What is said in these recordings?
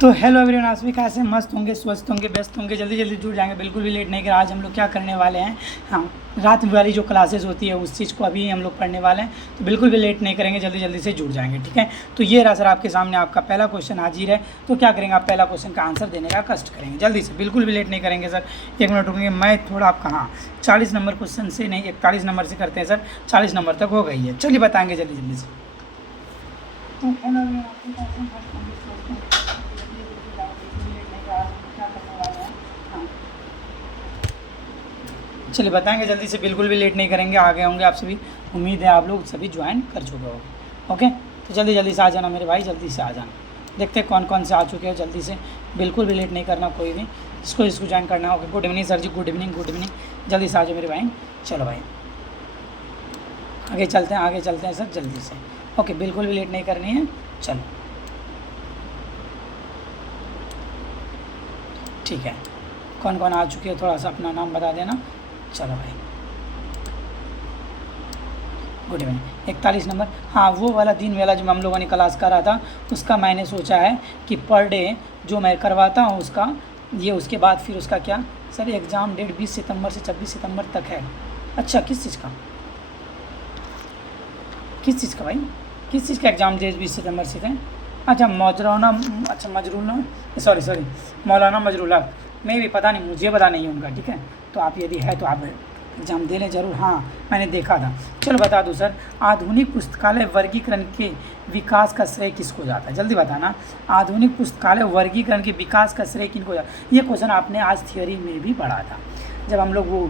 तो hello everyone, आप सभी कैसे मस्त होंगे, स्वस्थ होंगे, व्यस्त होंगे, जल्दी जल्दी जुड़ जाएंगे, बिल्कुल भी लेट नहीं कर। आज हम लोग क्या करने वाले हैं, हाँ, रात वाली जो क्लासेस होती है उस चीज़ को अभी हम लोग पढ़ने वाले हैं। तो बिल्कुल भी लेट नहीं करेंगे, जल्दी जल्दी से जुड़ जाएंगे, ठीक है। तो ये रहा सर आपके सामने आपका पहला क्वेश्चन हाजिर है। तो क्या करेंगे, आप पहला क्वेश्चन का आंसर देने का कष्ट करेंगे, जल्दी से, बिल्कुल भी लेट नहीं करेंगे सर। 1 मिनट रुकेंगे, मैं थोड़ा आपका, हाँ, 40 नंबर क्वेश्चन से नहीं 41 नंबर से करते हैं सर। 40 नंबर तक हो गई है, चलिए बताएंगे जल्दी जल्दी से। चलिए बताएंगे जल्दी से, बिल्कुल भी लेट नहीं करेंगे, आ गए होंगे आप सभी। उम्मीद है आप लोग सभी ज्वाइन कर चुके होंगे। ओके, तो जल्दी जल्दी से आ जाना मेरे भाई, जल्दी से आ जाना। देखते हैं कौन कौन से आ चुके हो, जल्दी से, बिल्कुल भी लेट नहीं करना कोई भी, जिसको ज्वाइन करना है। ओके, गुड इवनिंग सर जी, गुड इवनिंग, गुड इवनिंग, जल्दी से आ जाओ मेरे भाई। चलो भाई आगे चलते हैं, आगे चलते हैं सर, जल्दी से। ओके, बिल्कुल भी लेट नहीं करनी है, चलो ठीक है। कौन कौन आ चुके हो, थोड़ा सा अपना नाम बता देना। चलो भाई, गुड इवनिंग। 41 नंबर, हाँ, वो वाला दिन वाला जो हम लोगों ने क्लास करा था, उसका मैंने सोचा है कि पर डे जो मैं करवाता हूँ उसका, ये उसके बाद फिर उसका क्या सर, एग्ज़ाम डेट 20 सितंबर से 26 सितंबर तक है। अच्छा, किस चीज़ का, किस चीज़ का भाई, किस चीज़ का एग्ज़ाम डेट 20 सितंबर से है? अच्छा, मौजराना, अच्छा मजरूना, सॉरी मौलाना मजरूला में भी पता नहीं, मुझे पता नहीं है उनका, ठीक है। तो आप यदि है तो आप एग्ज़ाम दे लें ज़रूर। हाँ, मैंने देखा था। चलो बता दूँ सर, आधुनिक पुस्तकालय वर्गीकरण के विकास का श्रेय किसको जाता है, जल्दी बताना। आधुनिक पुस्तकालय वर्गीकरण के विकास का श्रेय किनको जाता है? ये क्वेश्चन आपने आज थियोरी में भी पढ़ा था, जब हम लोग वो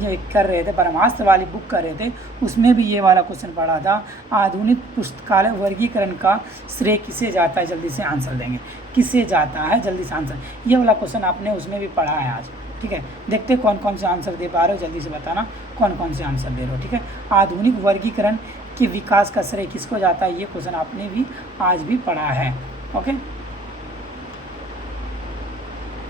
ये कर रहे थे, ब्रह्मास्त्र वाली बुक कर रहे थे, उसमें भी ये वाला क्वेश्चन पढ़ा था। आधुनिक पुस्तकालय वर्गीकरण का श्रेय किसे जाता है, जल्दी से आंसर देंगे, किसे जाता है, जल्दी से आंसर। ये वाला क्वेश्चन आपने उसमें भी पढ़ा है आज, ठीक है। देखते कौन कौन से आंसर दे पा रहे हो, जल्दी से बताना कौन कौन से आंसर दे रहे हो, ठीक है। आधुनिक वर्गीकरण के विकास का श्रेय किसको जाता है, ये क्वेश्चन आपने भी आज भी पढ़ा है। ओके,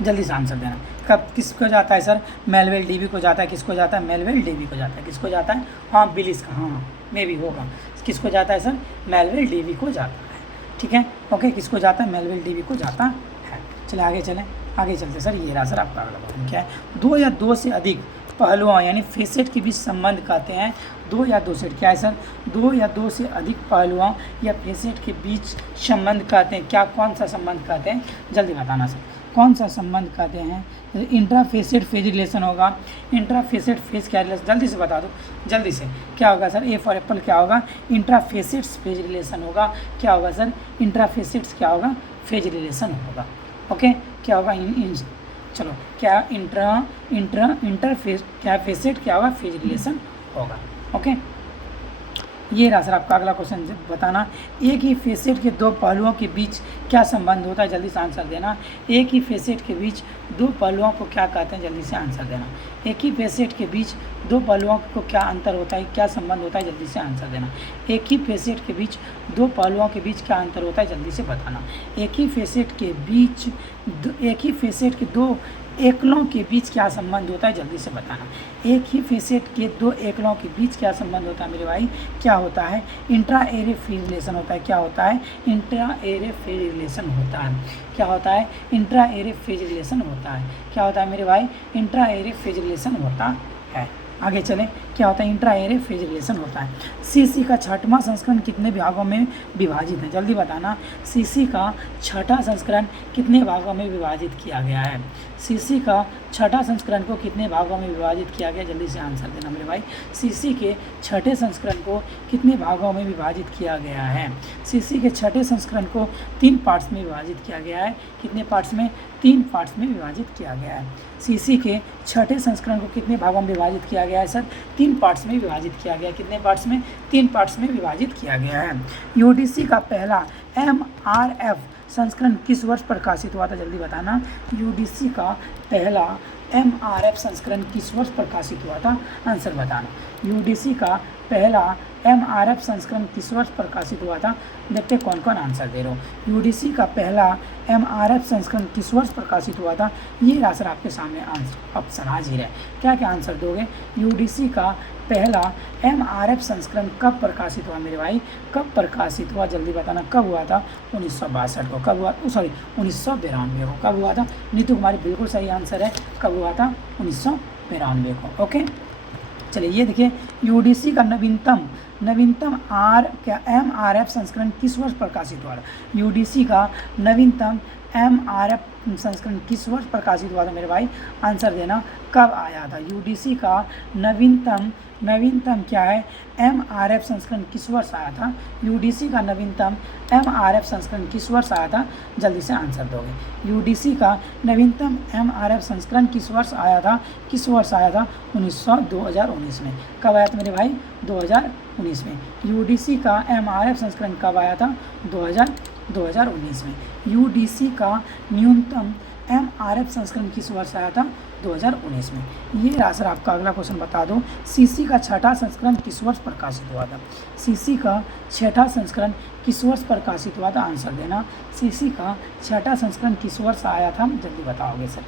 जल्दी से आंसर देना। कब किसको जाता है सर, मेलविल डेवी को जाता है। किसको जाता है, मेलविल डेवी को जाता है। किसको जाता है, हाँ, बिलिस का, हाँ मे भी होगा। किसको जाता है सर, मेलविल डेवी को जाता है, ठीक है। ओके, किसको जाता है, मेलविल डेवी को जाता है। चले आगे चलें, आगे चलते सर। ये रहा सर आपका अगला क्वेश्चन, क्या है, 2 या 2 से अधिक पहलुओं यानी फेसेट के बीच संबंध कहते हैं। 2 या 2 से, क्या है सर, 2 या 2 से अधिक पहलुओं या फेसेट के बीच संबंध कहते हैं, क्या, कौन सा संबंध कहते हैं, जल्दी बताना सर, कौन सा संबंध कहते हैं। इंट्राफेसेट फेज रिलेशन होगा, इंट्राफेसेट फेज क्या रिलेशन, जल्दी से बता दो, जल्दी से। क्या होगा सर, ए फॉर एप्पल क्या होगा, इंट्राफेसेट्स फेज रिलेशन होगा। क्या होगा सर, इंट्राफेसेट्स क्या होगा, फेज रिलेशन होगा। ओके, क्या होगा, चलो, क्या इंटरफेस क्या फेसेट क्या होगा, फेज रिलेशन होगा। ओके, ये रहा सर आपका अगला क्वेश्चन, बताना। एक ही फेसेट के 2 पहलुओं के बीच क्या संबंध होता है, जल्दी से आंसर देना। एक ही फेसेट के बीच 2 पहलुओं को क्या कहते हैं, जल्दी से आंसर देना। एक ही फेसेट के बीच 2 पहलुओं को क्या अंतर होता है, क्या संबंध होता है, जल्दी से आंसर देना। एक ही फेसेट के बीच 2 पहलुओं के बीच क्या अंतर होता है, जल्दी से बताना। एक ही फेसेट के बीच एक ही फेसेट के 2 एकलों के बीच क्या संबंध होता है, जल्दी से बताना। एक ही फेसेट के 2 एकलों के बीच क्या संबंध होता है मेरे भाई, क्या होता है, इंट्रा एरे फेज रिलेशन होता है। क्या होता है, इंट्रा एरे फेज रिलेशन होता है। क्या होता है, इंट्रा एरे फेज रिलेशन होता है। क्या होता है मेरे भाई, इंट्रा एरे फेज रिलेशन होता है। आगे चलें, क्या होता है, इंट्रा एरे फेज रिलेशन होता है। सीसी का 6वां संस्करण कितने भागों में विभाजित है, जल्दी बताना। सीसी का 6वां संस्करण कितने भागों में विभाजित किया गया है। सीसी का 6वां संस्करण को कितने भागों में विभाजित किया गया, जल्दी से आंसर देना मेरे भाई। सीसी के 6ठे संस्करण को कितने भागों में विभाजित किया गया है। सीसी के 6ठे संस्करण को 3 पार्ट्स में विभाजित किया गया है। कितने पार्ट्स में, 3 पार्ट्स में विभाजित किया गया है। सीसी के 6ठे संस्करण को कितने भागों में विभाजित किया गया है सर, 3 पार्ट्स में विभाजित किया गया। कितने पार्ट्स में, 3 पार्ट्स में विभाजित किया गया है। यूडीसी का पहला MRF संस्करण किस वर्ष प्रकाशित हुआ था, जल्दी बताना। यूडीसी का पहला MRF संस्करण किस वर्ष प्रकाशित हुआ था, आंसर बताना। यूडीसी का पहला MRF संस्करण किस वर्ष प्रकाशित हुआ था? देखते हैं कौन कौन आंसर दे रहे हो। UDC का पहला MRF संस्करण किस वर्ष प्रकाशित हुआ था? ये रहा सर आपके सामने आंसर, ऑप्शन हाजिर है। क्या क्या आंसर दोगे? UDC का पहला MRF संस्करण कब प्रकाशित हुआ मेरे भाई? कब प्रकाशित हुआ जल्दी बताना, कब हुआ था? 1962 को। कब हुआ? सॉरी 1992 को। कब हुआ था? नीतू कुमारी बिल्कुल सही आंसर है, कब हुआ था? 1992 को। ओके, चलिए ये देखिए, UDC का नवीनतम MRF संस्करण किस वर्ष प्रकाशित हुआ था? UDC का नवीनतम MRF संस्करण किस वर्ष प्रकाशित हुआ था मेरे भाई? आंसर देना, कब आया था? UDC का नवीनतम क्या है? MRF संस्करण किस वर्ष आया था? UDC का नवीनतम MRF संस्करण किस वर्ष आया था? जल्दी से आंसर दोगे। UDC का नवीनतम MRF संस्करण किस वर्ष आया था? किस वर्ष आया था? 2019 में। कब आया था मेरे भाई? 2019 में। UDC का MRF संस्करण कब आया था? 2019 में। UDC का न्यूनतम MRF संस्करण किस वर्ष आया था? 2019 में। ये रहा सर आपका अगला क्वेश्चन, बता दो CC का छठा संस्करण किस वर्ष प्रकाशित हुआ था? CC का छठा संस्करण किस वर्ष प्रकाशित हुआ था? आंसर देना। CC का छठा संस्करण किस वर्ष आया था? जल्दी बताओगे सर।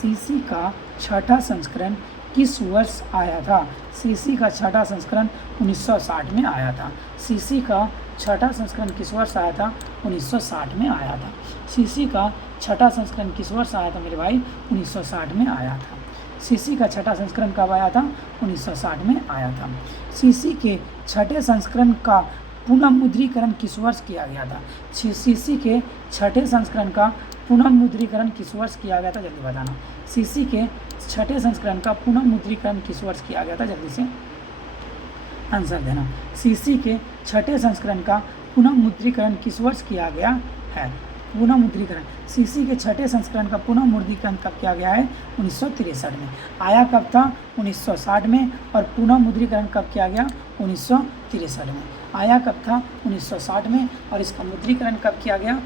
CC का छठा संस्करण किस वर्ष आया था? CC का छठा संस्करण 1960 में आया था। CC का छठा संस्करण किस वर्ष आया था? 1960 में आया था। CC का छठा संस्करण किस वर्ष आया था मेरे भाई? 1960 में आया था। CC का छठा संस्करण कब आया था? 1960 में आया था। CC के छठे संस्करण का पुनर्मुद्रीकरण किस वर्ष किया गया था? CC के छठे संस्करण का पुनर्मुद्रीकरण किस वर्ष किया गया था? जल्दी बताना। CC के छठे संस्करण का पुनर्मुद्रीकरण किस वर्ष किया गया था? जल्दी से आंसर देना। CC के छठे संस्करण का पुनर्मुद्रीकरण किस वर्ष किया गया है? पुनर्मुद्रीकरण CC के छठे संस्करण का पुनर्मुद्रीकरण कब किया गया है? 1963 में। आया कब था? 1960 में। और पुनर्मुद्रीकरण कब किया गया? 1963 में। आया कब था? 1960 में। और इसका मुद्रीकरण कब किया गया?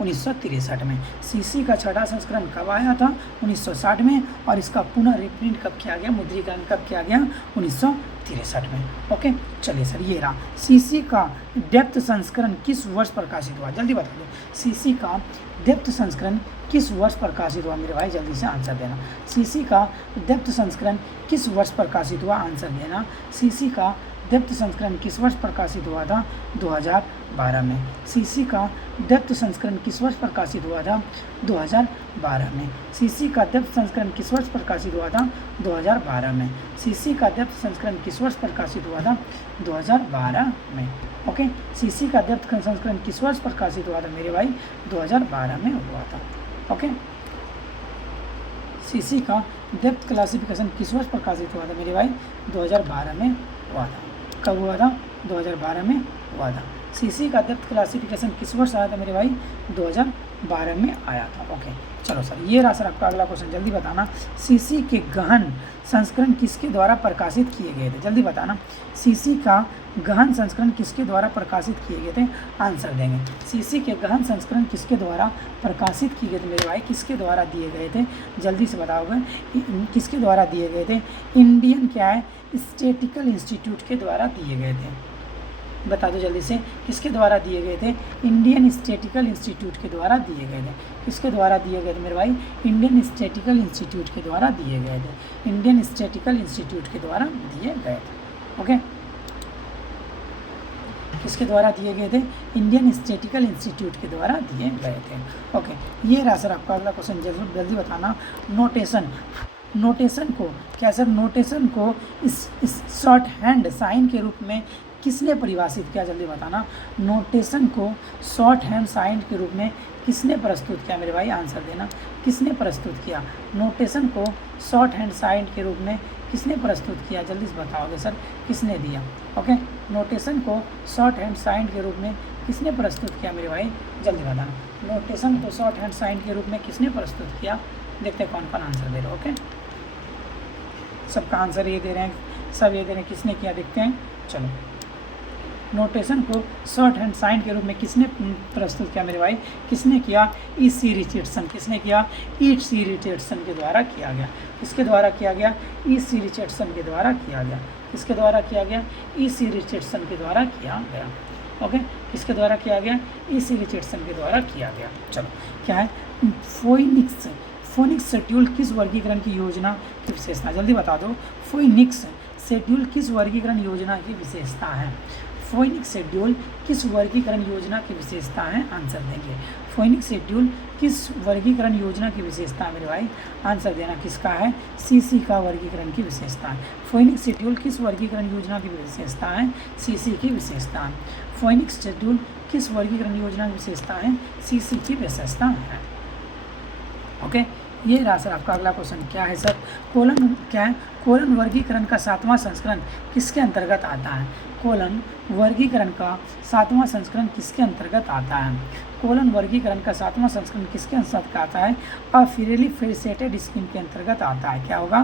1963 में। CC का छठा संस्करण कब आया था? 1960 में। और इसका पुनः रिप्रिंट कब किया गया? मुद्रीकरण कब किया गया? 1963 में। ओके, चलिए सर ये रहा। CC का डेप्थ संस्करण किस वर्ष प्रकाशित हुआ? जल्दी बता दो। CC का डेप्थ संस्करण किस वर्ष प्रकाशित हुआ मेरे भाई? जल्दी से आंसर देना। CC का डेप्थ संस्करण किस वर्ष प्रकाशित हुआ? आंसर देना। CC का डेप्थ संस्करण किस वर्ष प्रकाशित हुआ था? 2012 में। CC का डेप्थ संस्करण किस वर्ष प्रकाशित हुआ था? 2012 में। CC का डेप्थ संस्करण किस वर्ष प्रकाशित हुआ था? 2012 में। CC का डेप्थ संस्करण किस वर्ष प्रकाशित हुआ था? 2012 में। ओके, CC का डेप्थ संस्करण किस वर्ष प्रकाशित हुआ था मेरे भाई? 2012 में हुआ था। ओके, CC का डेप्थ क्लासिफिकेशन किस वर्ष प्रकाशित हुआ था मेरे भाई? 2012 में हुआ था। कब हुआ था? 2012 में हुआ था। CC का डेप्थ क्लासिफिकेशन किस वर्ष आया था मेरे भाई? 2012 में आया था। ओके, चलो सर ये रहा सर आपका अगला क्वेश्चन, जल्दी बताना। CC के गहन संस्करण किसके द्वारा प्रकाशित किए गए थे? जल्दी बताना। CC का गहन संस्करण किसके द्वारा प्रकाशित किए गए थे? आंसर देंगे। CC के गहन संस्करण किसके द्वारा प्रकाशित किए गए थे मेरे भाई? किसके द्वारा दिए गए थे? जल्दी से बताओगे किसके द्वारा दिए गए थे? इंडियन क्या है? स्टैटिस्टिकल इंस्टीट्यूट के द्वारा दिए गए थे। बता दो जल्दी से, किसके द्वारा दिए गए थे? इंडियन स्टैटिस्टिकल इंस्टीट्यूट के द्वारा दिए गए थे। किसके द्वारा दिए गए थे मेरे भाई? इंडियन स्टैटिस्टिकल इंस्टीट्यूट के द्वारा दिए गए थे। इंडियन स्टैटिस्टिकल इंस्टीट्यूट के द्वारा दिए गए थे। ओके, किसके द्वारा दिए गए थे? इंडियन स्टैटिस्टिकल इंस्टीट्यूट के द्वारा दिए गए थे। ओके, ये रहा सर आपका अगला क्वेश्चन, जल्दी बताना। नोटेशन को क्या सर? नोटेशन को इस शॉर्ट हैंड साइन के रूप में किसने परिभाषित किया? जल्दी बताना। नोटेशन को शॉर्ट हैंड साइन के रूप में किसने प्रस्तुत किया मेरे भाई? आंसर देना। किसने प्रस्तुत किया? नोटेशन को शॉर्ट हैंड साइन के रूप में किसने प्रस्तुत किया? जल्दी से बताओगे सर, किसने दिया? ओके, नोटेशन को शॉर्ट हैंड साइन के रूप में किसने प्रस्तुत किया मेरे भाई? जल्दी बताना। नोटेशन को शॉर्ट हैंड साइन के रूप में किसने प्रस्तुत किया? देखते हैं कौन कौन आंसर दे रहे हो। ओके, सबका आंसर ये दे रहे हैं, सब ये दे रहे हैं, किसने किया देखते हैं। चलो नोटेशन को शॉर्ट हैंड साइन के रूप में किसने प्रस्तुत किया मेरे भाई? किसने किया? ई सी रिचर्डसन। किसने किया? ई सी रिचर्डसन के द्वारा किया गया। किसके द्वारा किया गया? ई सी रिचर्डसन के द्वारा किया गया। किसके द्वारा किया गया? ई सी रिचर्डसन के द्वारा किया गया। ओके, किसके द्वारा किया गया? ई सी रिचर्डसन के द्वारा किया गया। चलो, क्या है? फोनिक्स शेड्यूल किस वर्गीकरण की योजना की विशेषता? जल्दी बता दो। फोनिक्स शेड्यूल किस वर्गीकरण योजना की विशेषता है? फोनिक्स शेड्यूल किस वर्गीकरण योजना की विशेषता है? आंसर देंगे। फोनिक्स शेड्यूल किस वर्गीकरण योजना की विशेषता है मेरे भाई? आंसर देना। किसका है? सीसी का वर्गीकरण की विशेषता है। फोनिक्स शेड्यूल किस वर्गीकरण योजना की विशेषता है? सीसी की विशेषता है। फोनिक्स शेड्यूल किस वर्गीकरण योजना की विशेषता है? सीसी की विशेषता है। ओके, ये रहा सर आपका अगला क्वेश्चन। क्या है सर? कोलन क्या है? कोलन वर्गीकरण का 7वां संस्करण किसके अंतर्गत आता है? कोलन वर्गीकरण का 7वां संस्करण किसके अंतर्गत आता है? कोलन वर्गीकरण का 7वां संस्करण किसके अंतर्गत आता है? फ्रीली फेसिटेड स्कीम के अंतर्गत आता है। क्या होगा?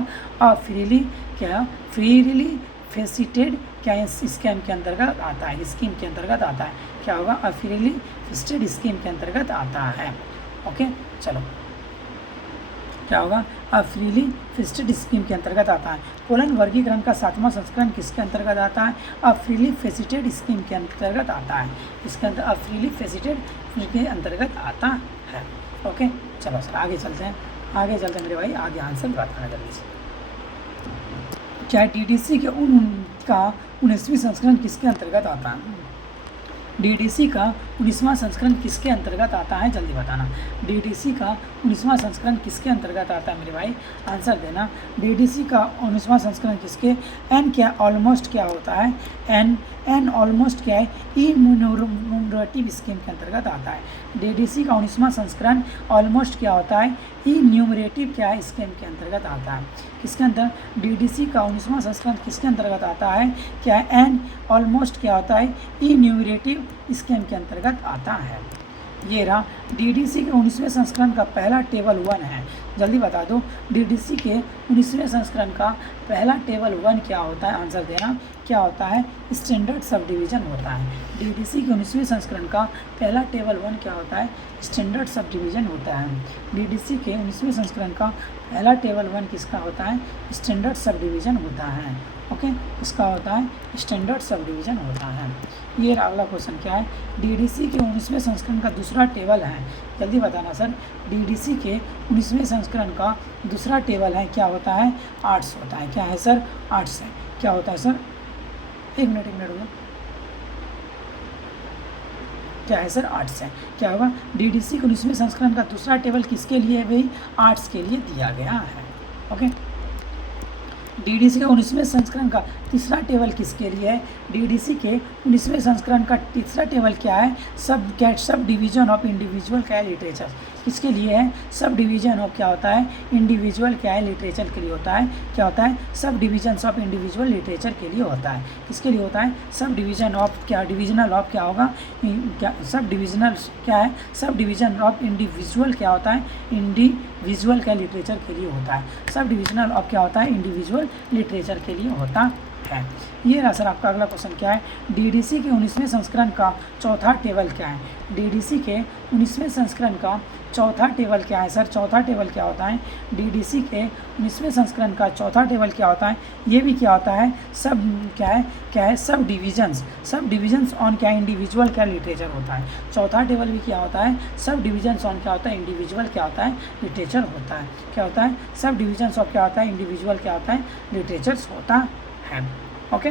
फ्रीली फ्रीली फेसिटेड क्या इस स्कीम के अंतर्गत आता है? स्कीम के अंतर्गत आता है। क्या होगा? फ्रीली फेसिटेड स्कीम के अंतर्गत आता है। ओके, चलो, क्या होगा? फ्रीली फेसिटेड स्कीम के अंतर्गत आता है। कोलन वर्गीकरण का 7वां संस्करण किसके अंतर्गत आता है? फ्रीली फेसिटेड स्कीम के अंतर्गत आता है। इसके अंदर फ्रीली फेसिटेड के अंतर्गत आता है। ओके, चलो सर आगे चलते हैं। आगे चलते हैं मेरे भाई, आगे आंसर बताना जल्दी से। क्या डीडीसी के का 19वीं संस्करण किसके अंतर्गत आता है? डीडीसी का 19वां संस्करण किसके अंतर्गत आता है? जल्दी बताना। डीडीसी का 19वां संस्करण किसके अंतर्गत आता है मेरे भाई? आंसर देना। डीडीसी का 19वां संस्करण किसके? एन क्या ऑलमोस्ट क्या होता है? एन ऑलमोस्ट क्या है? ई न्यूमरेटिव स्कीम के अंतर्गत आता है। डीडीसी का 19वां संस्करण ऑलमोस्ट क्या होता है? ई न्यूमरेटिव क्या है? स्कीम के अंतर्गत आता है। किसके अंदर? डीडीसी का 19वां संस्करण किसके अंतर्गत आता है? क्या है? एन ऑलमोस्ट क्या होता है? ई न्यूमरेटिव स्कीम के अंतर्गत आता है। ये रहा डीडीसी के 19वें संस्करण का पहला टेबल 1 है। जल्दी बता दो, डीडीसी के 19वें संस्करण का पहला टेबल 1 क्या होता है? आंसर देना। क्या होता है? स्टैंडर्ड सब डिवीज़न होता है। डीडीसी के 19वें संस्करण का पहला टेबल 1 क्या होता है? स्टैंडर्ड सब डिवीज़न होता है। डीडीसी के 19वें संस्करण का पहला टेबल 1 किसका होता है? स्टैंडर्ड सब डिवीज़न होता है। ओके, इसका होता है स्टैंडर्ड सब डिवीज़न होता है। ये अगला क्वेश्चन क्या है? डीडीसी के 19वें संस्करण का दूसरा टेबल है। जल्दी बताना सर। डीडीसी के 19वें संस्करण का दूसरा टेबल है, क्या होता है? आर्ट्स होता है। क्या है सर? आर्ट्स है। क्या होता है सर? एक मिनट होगा। क्या है सर? आर्ट्स है। क्या होगा? डीडीसी के 19वें संस्करण का दूसरा टेबल किसके लिए है भाई? आर्ट्स के लिए दिया गया है। ओके, डीडीसी के 19वें संस्करण का तीसरा टेबल किसके लिए है? डीडीसी के 19वें संस्करण का तीसरा टेबल क्या है? सब डिवीजन ऑफ इंडिविजुअल क्या है? लिटरेचर। किसके लिए है? सब डिवीजन ऑफ क्या होता है? इंडिविजुअल क्या है? लिटरेचर के लिए होता है। क्या होता है? Sub division of individual literature के लिए होता है। किसके लिए होता है? सब डिवीजन ऑफ क्या? डिविजनल ऑफ क्या होगा? क्या सब डिविजनल क्या है? सब डिवीजन ऑफ इंडिविजुअल क्या होता है? इंडिविजुअल क्या लिटरेचर के लिए होता है। सब डिविजनल ऑफ क्या होता है? इंडिविजुअल लिटरेचर के लिए होता है। ये रहा सर आपका अगला क्वेश्चन। क्या है? डीडीसी के 19वें संस्करण का चौथा टेबल क्या है? डीडीसी के 19वें संस्करण का चौथा टेबल क्या है सर? चौथा टेबल क्या होता है? डीडीसी के 19वें संस्करण का चौथा टेबल क्या होता है? ये भी क्या होता है? सब क्या है? क्या है? सब डिविजन्स ऑन क्या? इंडिविजुअल क्या लिटरेचर होता है। चौथा टेबल भी क्या होता है? सब डिविजन्स ऑन क्या होता है? इंडिविजुअल क्या होता है? लिटरेचर होता है। क्या होता है? सब डिविजन्स ऑफ क्या होता है? इंडिविजुअल क्या होता है? लिटरेचर्स होता है। ओके,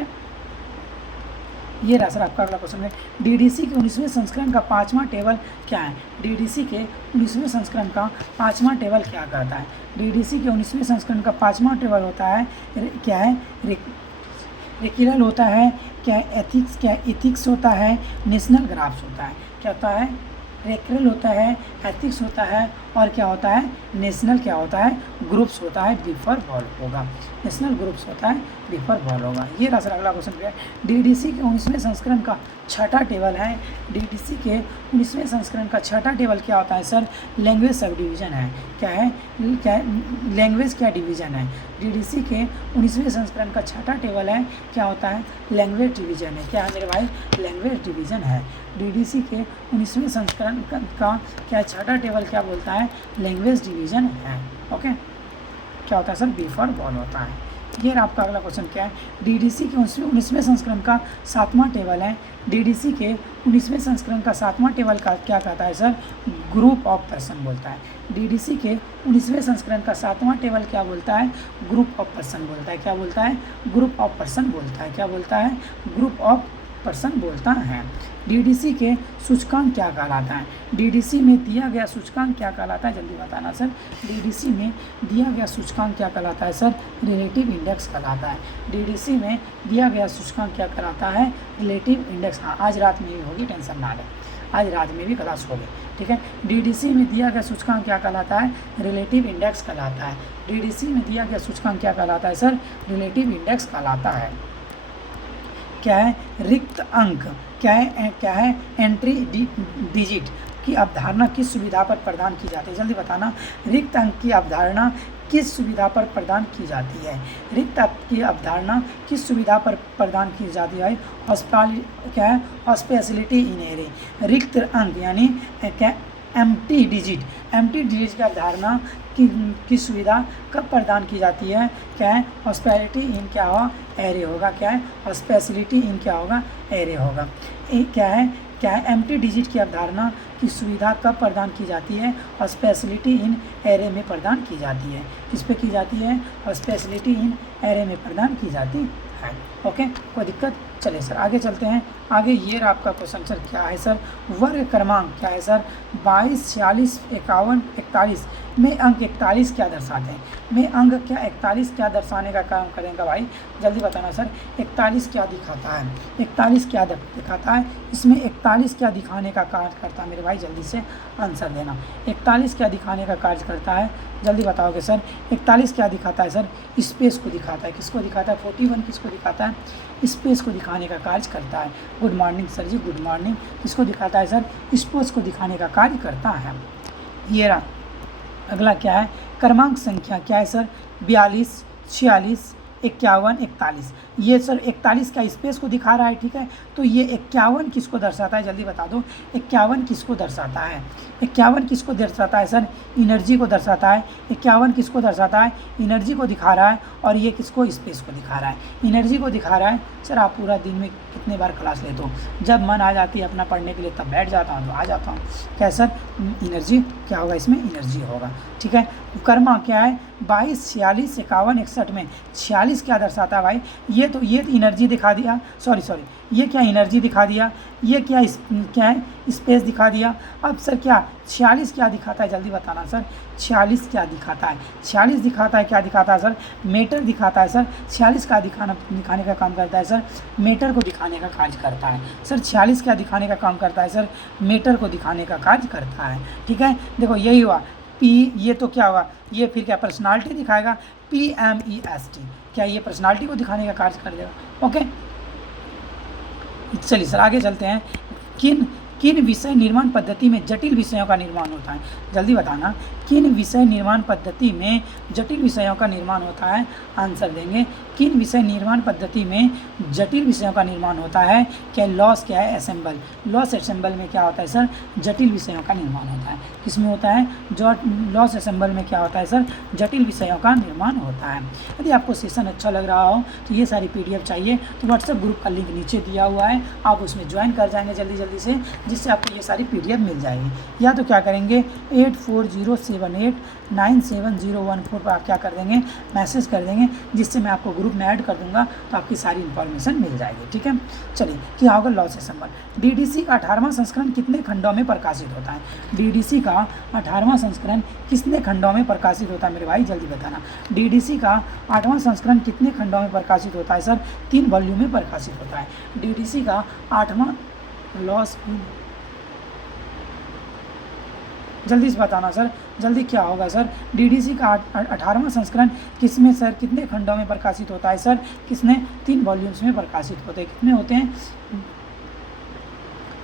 ये रहा सर आपका अगला क्वेश्चन है। डीडीसी के 19वें संस्करण का 5वां टेबल क्या है? डीडीसी के 19वें संस्करण का 5वां टेबल क्या करता है? डीडीसी के 19वें संस्करण का 5वां टेबल होता है क्या है? रेक्युलर होता है। क्या एथिक्स? क्या एथिक्स होता है? नेशनल ग्राफ्स होता है। क्या होता है? रेक्युलर होता है, एथिक्स होता है और क्या होता है, नेशनल क्या होता है, ग्रुप्स होता है, बिफर बॉल होगा, नेशनल ग्रुप्स होता है, बिफर बॉल होगा। ये रहा सर अगला क्वेश्चन है। डीडीसी के 19वें संस्करण का छठा टेबल है। डीडीसी के 19वें संस्करण का छठा टेबल क्या होता है सर, लैंग्वेज सब डिवीज़न है। क्या है, क्या लैंग्वेज क्या डिवीज़न है। डीडीसी के 19वें संस्करण का छठा टेबल है, क्या होता है, लैंग्वेज डिवीज़न है। क्या है मेरे भाई, लैंग्वेज डिवीज़न है। डीडीसी के 19वें संस्करण का क्या छठा टेबल क्या बोलता है, लैंग्वेज डिवीज़न है। ओके, क्या होता है सर, बिफर बॉल होता है। ये आपका अगला क्वेश्चन क्या है, डीडीसी के 19वें संस्करण का सातवां टेबल है। डीडीसी के 19वें संस्करण का सातवां टेबल का क्या कहता है सर, ग्रुप ऑफ पर्सन बोलता है। डीडीसी के 19वें संस्करण का सातवां टेबल क्या बोलता है, ग्रुप ऑफ पर्सन बोलता है। क्या बोलता है, ग्रुप ऑफ पर्सन बोलता है। क्या बोलता है, ग्रुप ऑफ पर्सन बोलता है। डीडीसी के सूचकांक क्या कहलाता है। डीडीसी में दिया गया सूचकांक क्या कहलाता है, जल्दी बताना सर। डीडीसी में दिया गया सूचकांक क्या कहलाता है सर, रिलेटिव इंडेक्स कहलाता है। डीडीसी में दिया गया सूचकांक क्या कहलाता है, रिलेटिव इंडेक्स। हाँ, आज रात में भी होगी, टेंशन ना लें, आज रात में भी क्लास होगी, ठीक है। डीडीसी में दिया गया सूचकांक क्या कहलाता है, रिलेटिव इंडेक्स कहलाता है। डीडीसी में दिया गया सूचकांक क्या कहलाता है सर, रिलेटिव इंडेक्स कहलाता है। क्या है, रिक्त अंक क्या है, एंट्री डिजिट की अवधारणा किस सुविधा पर प्रदान की जाती है, जल्दी बताना। रिक्त अंक की अवधारणा किस सुविधा पर प्रदान की जाती है। रिक्त अंक की अवधारणा किस सुविधा पर प्रदान की जाती है, क्या है, हॉस्पिटैलिटी इन एरे। रिक्त अंक यानी क्या, एम्प्टी डिजिट की अवधारणा की सुविधा कब प्रदान की जाती है, क्या है, हॉस्पिटैलिटी इन क्या होगा, एरे होगा। क्या है, हॉस्पिटैलिटी इन क्या होगा, एरे होगा। क्या है, एम्प्टी डिजिट की अवधारणा की सुविधा कब प्रदान की जाती है, हॉस्पिटैलिटी इन एरे में प्रदान की जाती है। किस पे की जाती है, हॉस्पिटैलिटी इन एरे में प्रदान की जाती है। ओके, कोई दिक्कत, चलिए सर आगे चलते हैं। आगे ये आपका क्वेश्चन सर क्या है सर, वर्ग क्रमांक क्या है सर, 22, 46, 51, 41 में अंक 41 क्या दर्शाते हैं। में अंक क्या 41 क्या दर्शाने का काम करेंगे भाई, जल्दी बताना सर। 41 क्या दिखाता है, 41 क्या दिखाता है, इसमें 41 क्या दिखाने का कार्य करता है मेरे भाई, जल्दी से आंसर देना। 41 क्या दिखाने का कार्य करता है, जल्दी बताओगे सर। 41 क्या दिखाता है सर, स्पेस को दिखाता है। किसको दिखाता है, 41 किसको दिखाता है, स्पेस को दिखाने का कार्य करता है। गुड मॉर्निंग सर जी, गुड मॉर्निंग। किसको दिखाता है सर, स्पेस को दिखाने का कार्य करता है। ये रहा अगला क्या है, क्रमांक संख्या क्या है सर, 42, 46, 51, 41। ये सर 41 का स्पेस को दिखा रहा है, ठीक है। तो ये 51 किसको दर्शाता है, जल्दी बता दो। 51 किसको दर्शाता है, 51 किसको दर्शाता है सर, एनर्जी को दर्शाता है। 51 किसको दर्शाता है, एनर्जी को दिखा रहा है। और ये किसको, स्पेस को दिखा रहा है, एनर्जी को दिखा रहा है। सर आप पूरा दिन में कितने बार क्लास लेते हो, जब मन आ जाती है अपना पढ़ने के लिए तब बैठ जाता हूँ, तो आ जाता हूँ। क्या सर, एनर्जी क्या होगा, इसमें एनर्जी होगा, ठीक है। कर्मा क्या है, 22, 46, 51, 61 में 46 क्या दर्शाता है भाई, ये एनर्जी दिखा दिया, सॉरी ये क्या एनर्जी दिखा दिया, ये क्या है, स्पेस दिखा दिया। अब सर क्या 46 क्या दिखाता है, जल्दी बताना सर। 46 क्या दिखाता है, 46 दिखाता है, क्या दिखाता है सर, मीटर दिखाता है सर। 46 का दिखाने का काम करता है सर, मीटर को दिखाने का कार्य करता है सर। 46 क्या दिखाने का काम करता है सर, मीटर को दिखाने का कार्य करता है, ठीक है। देखो यही हुआ पी, ये तो क्या होगा, ये फिर क्या पर्सनालिटी दिखाएगा, PMEST, क्या ये पर्सनालिटी को दिखाने का कार्य कर देगा। ओके, चलिए सर आगे चलते हैं। किन विषय निर्माण पद्धति में जटिल विषयों का निर्माण होता है, जल्दी बताना। किन विषय निर्माण पद्धति में जटिल विषयों का निर्माण होता है, आंसर देंगे। किन विषय निर्माण पद्धति में जटिल विषयों का निर्माण होता है, क्या लॉस क्या है, असेंबल। लॉस असेंबल में क्या होता है सर, जटिल विषयों का निर्माण होता है। किसमें होता है, जो लॉस असेंबल में क्या होता है सर, जटिल विषयों का निर्माण होता है। यदि आपको सेशन अच्छा लग रहा हो तो ये सारी PDF चाहिए तो व्हाट्सएप ग्रुप का लिंक नीचे दिया हुआ है, आप उसमें ज्वाइन कर जाएंगे जल्दी से, जिससे आपको ये सारी PDF मिल जाएगी। या तो क्या करेंगे, 8407897014 पर आप क्या कर देंगे, मैसेज कर देंगे, जिससे मैं आपको ग्रुप में ऐड कर दूंगा, तो आपकी सारी इन्फॉर्मेशन मिल जाएगी, ठीक है। चलिए क्या होगा, लॉस असेंबल। DDC का 18वां संस्करण कितने खंडों में प्रकाशित होता है। DDC का 18वां संस्करण कितने खंडों में प्रकाशित होता है मेरे भाई, जल्दी बताना। DDC का 8वां संस्करण कितने खंडों में प्रकाशित होता है सर, 3 वॉल्यूम में प्रकाशित होता है। DDC का 8वां लॉस जल्दी से बताना सर, जल्दी क्या होगा सर। डीडीसी का 18वां संस्करण किसमें सर कितने खंडों में प्रकाशित होता है सर? किसमें? 3 वॉल्यूम्स में प्रकाशित होते हैं। कितने होते हैं?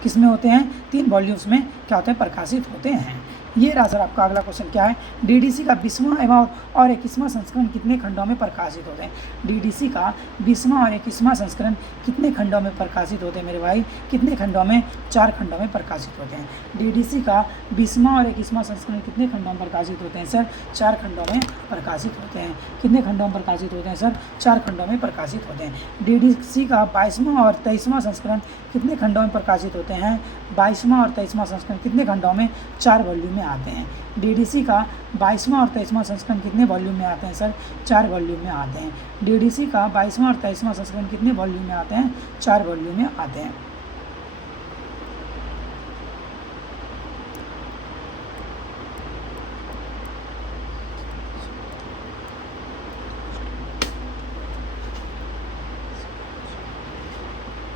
किसमें होते हैं? 3 वॉल्यूम्स में क्या होते हैं? प्रकाशित होते हैं। ये रहा सर आपका अगला क्वेश्चन क्या है, डीडीसी का 20वां एवं और 21वां संस्करण कितने खंडों में प्रकाशित होते हैं? डीडीसी का 20वां और 21वां संस्करण कितने खंडों में प्रकाशित होते हैं मेरे भाई? कितने खंडों में? 4 खंडों में प्रकाशित होते हैं। डीडीसी का 20वां और 21वां संस्करण कितने खंडों में प्रकाशित होते हैं सर? 4 खंडों में प्रकाशित होते हैं। कितने खंडों में प्रकाशित होते हैं सर? 4 खंडों में प्रकाशित होते हैं। डीडीसी का 22वां और 23वां संस्करण कितने खंडों में प्रकाशित होते हैं? 22वां और 23वां संस्करण कितने खंडों में? 4 वॉल्यूम में आते हैं। डीडीसी का 22वां और 23वां संस्करण कितने वॉल्यूम में आते हैं सर? 4 वॉल्यूम में आते हैं। डीडीसी का 22वां और 23वां संस्करण कितने वॉल्यूम में आते हैं? 4 वॉल्यूम में आते हैं।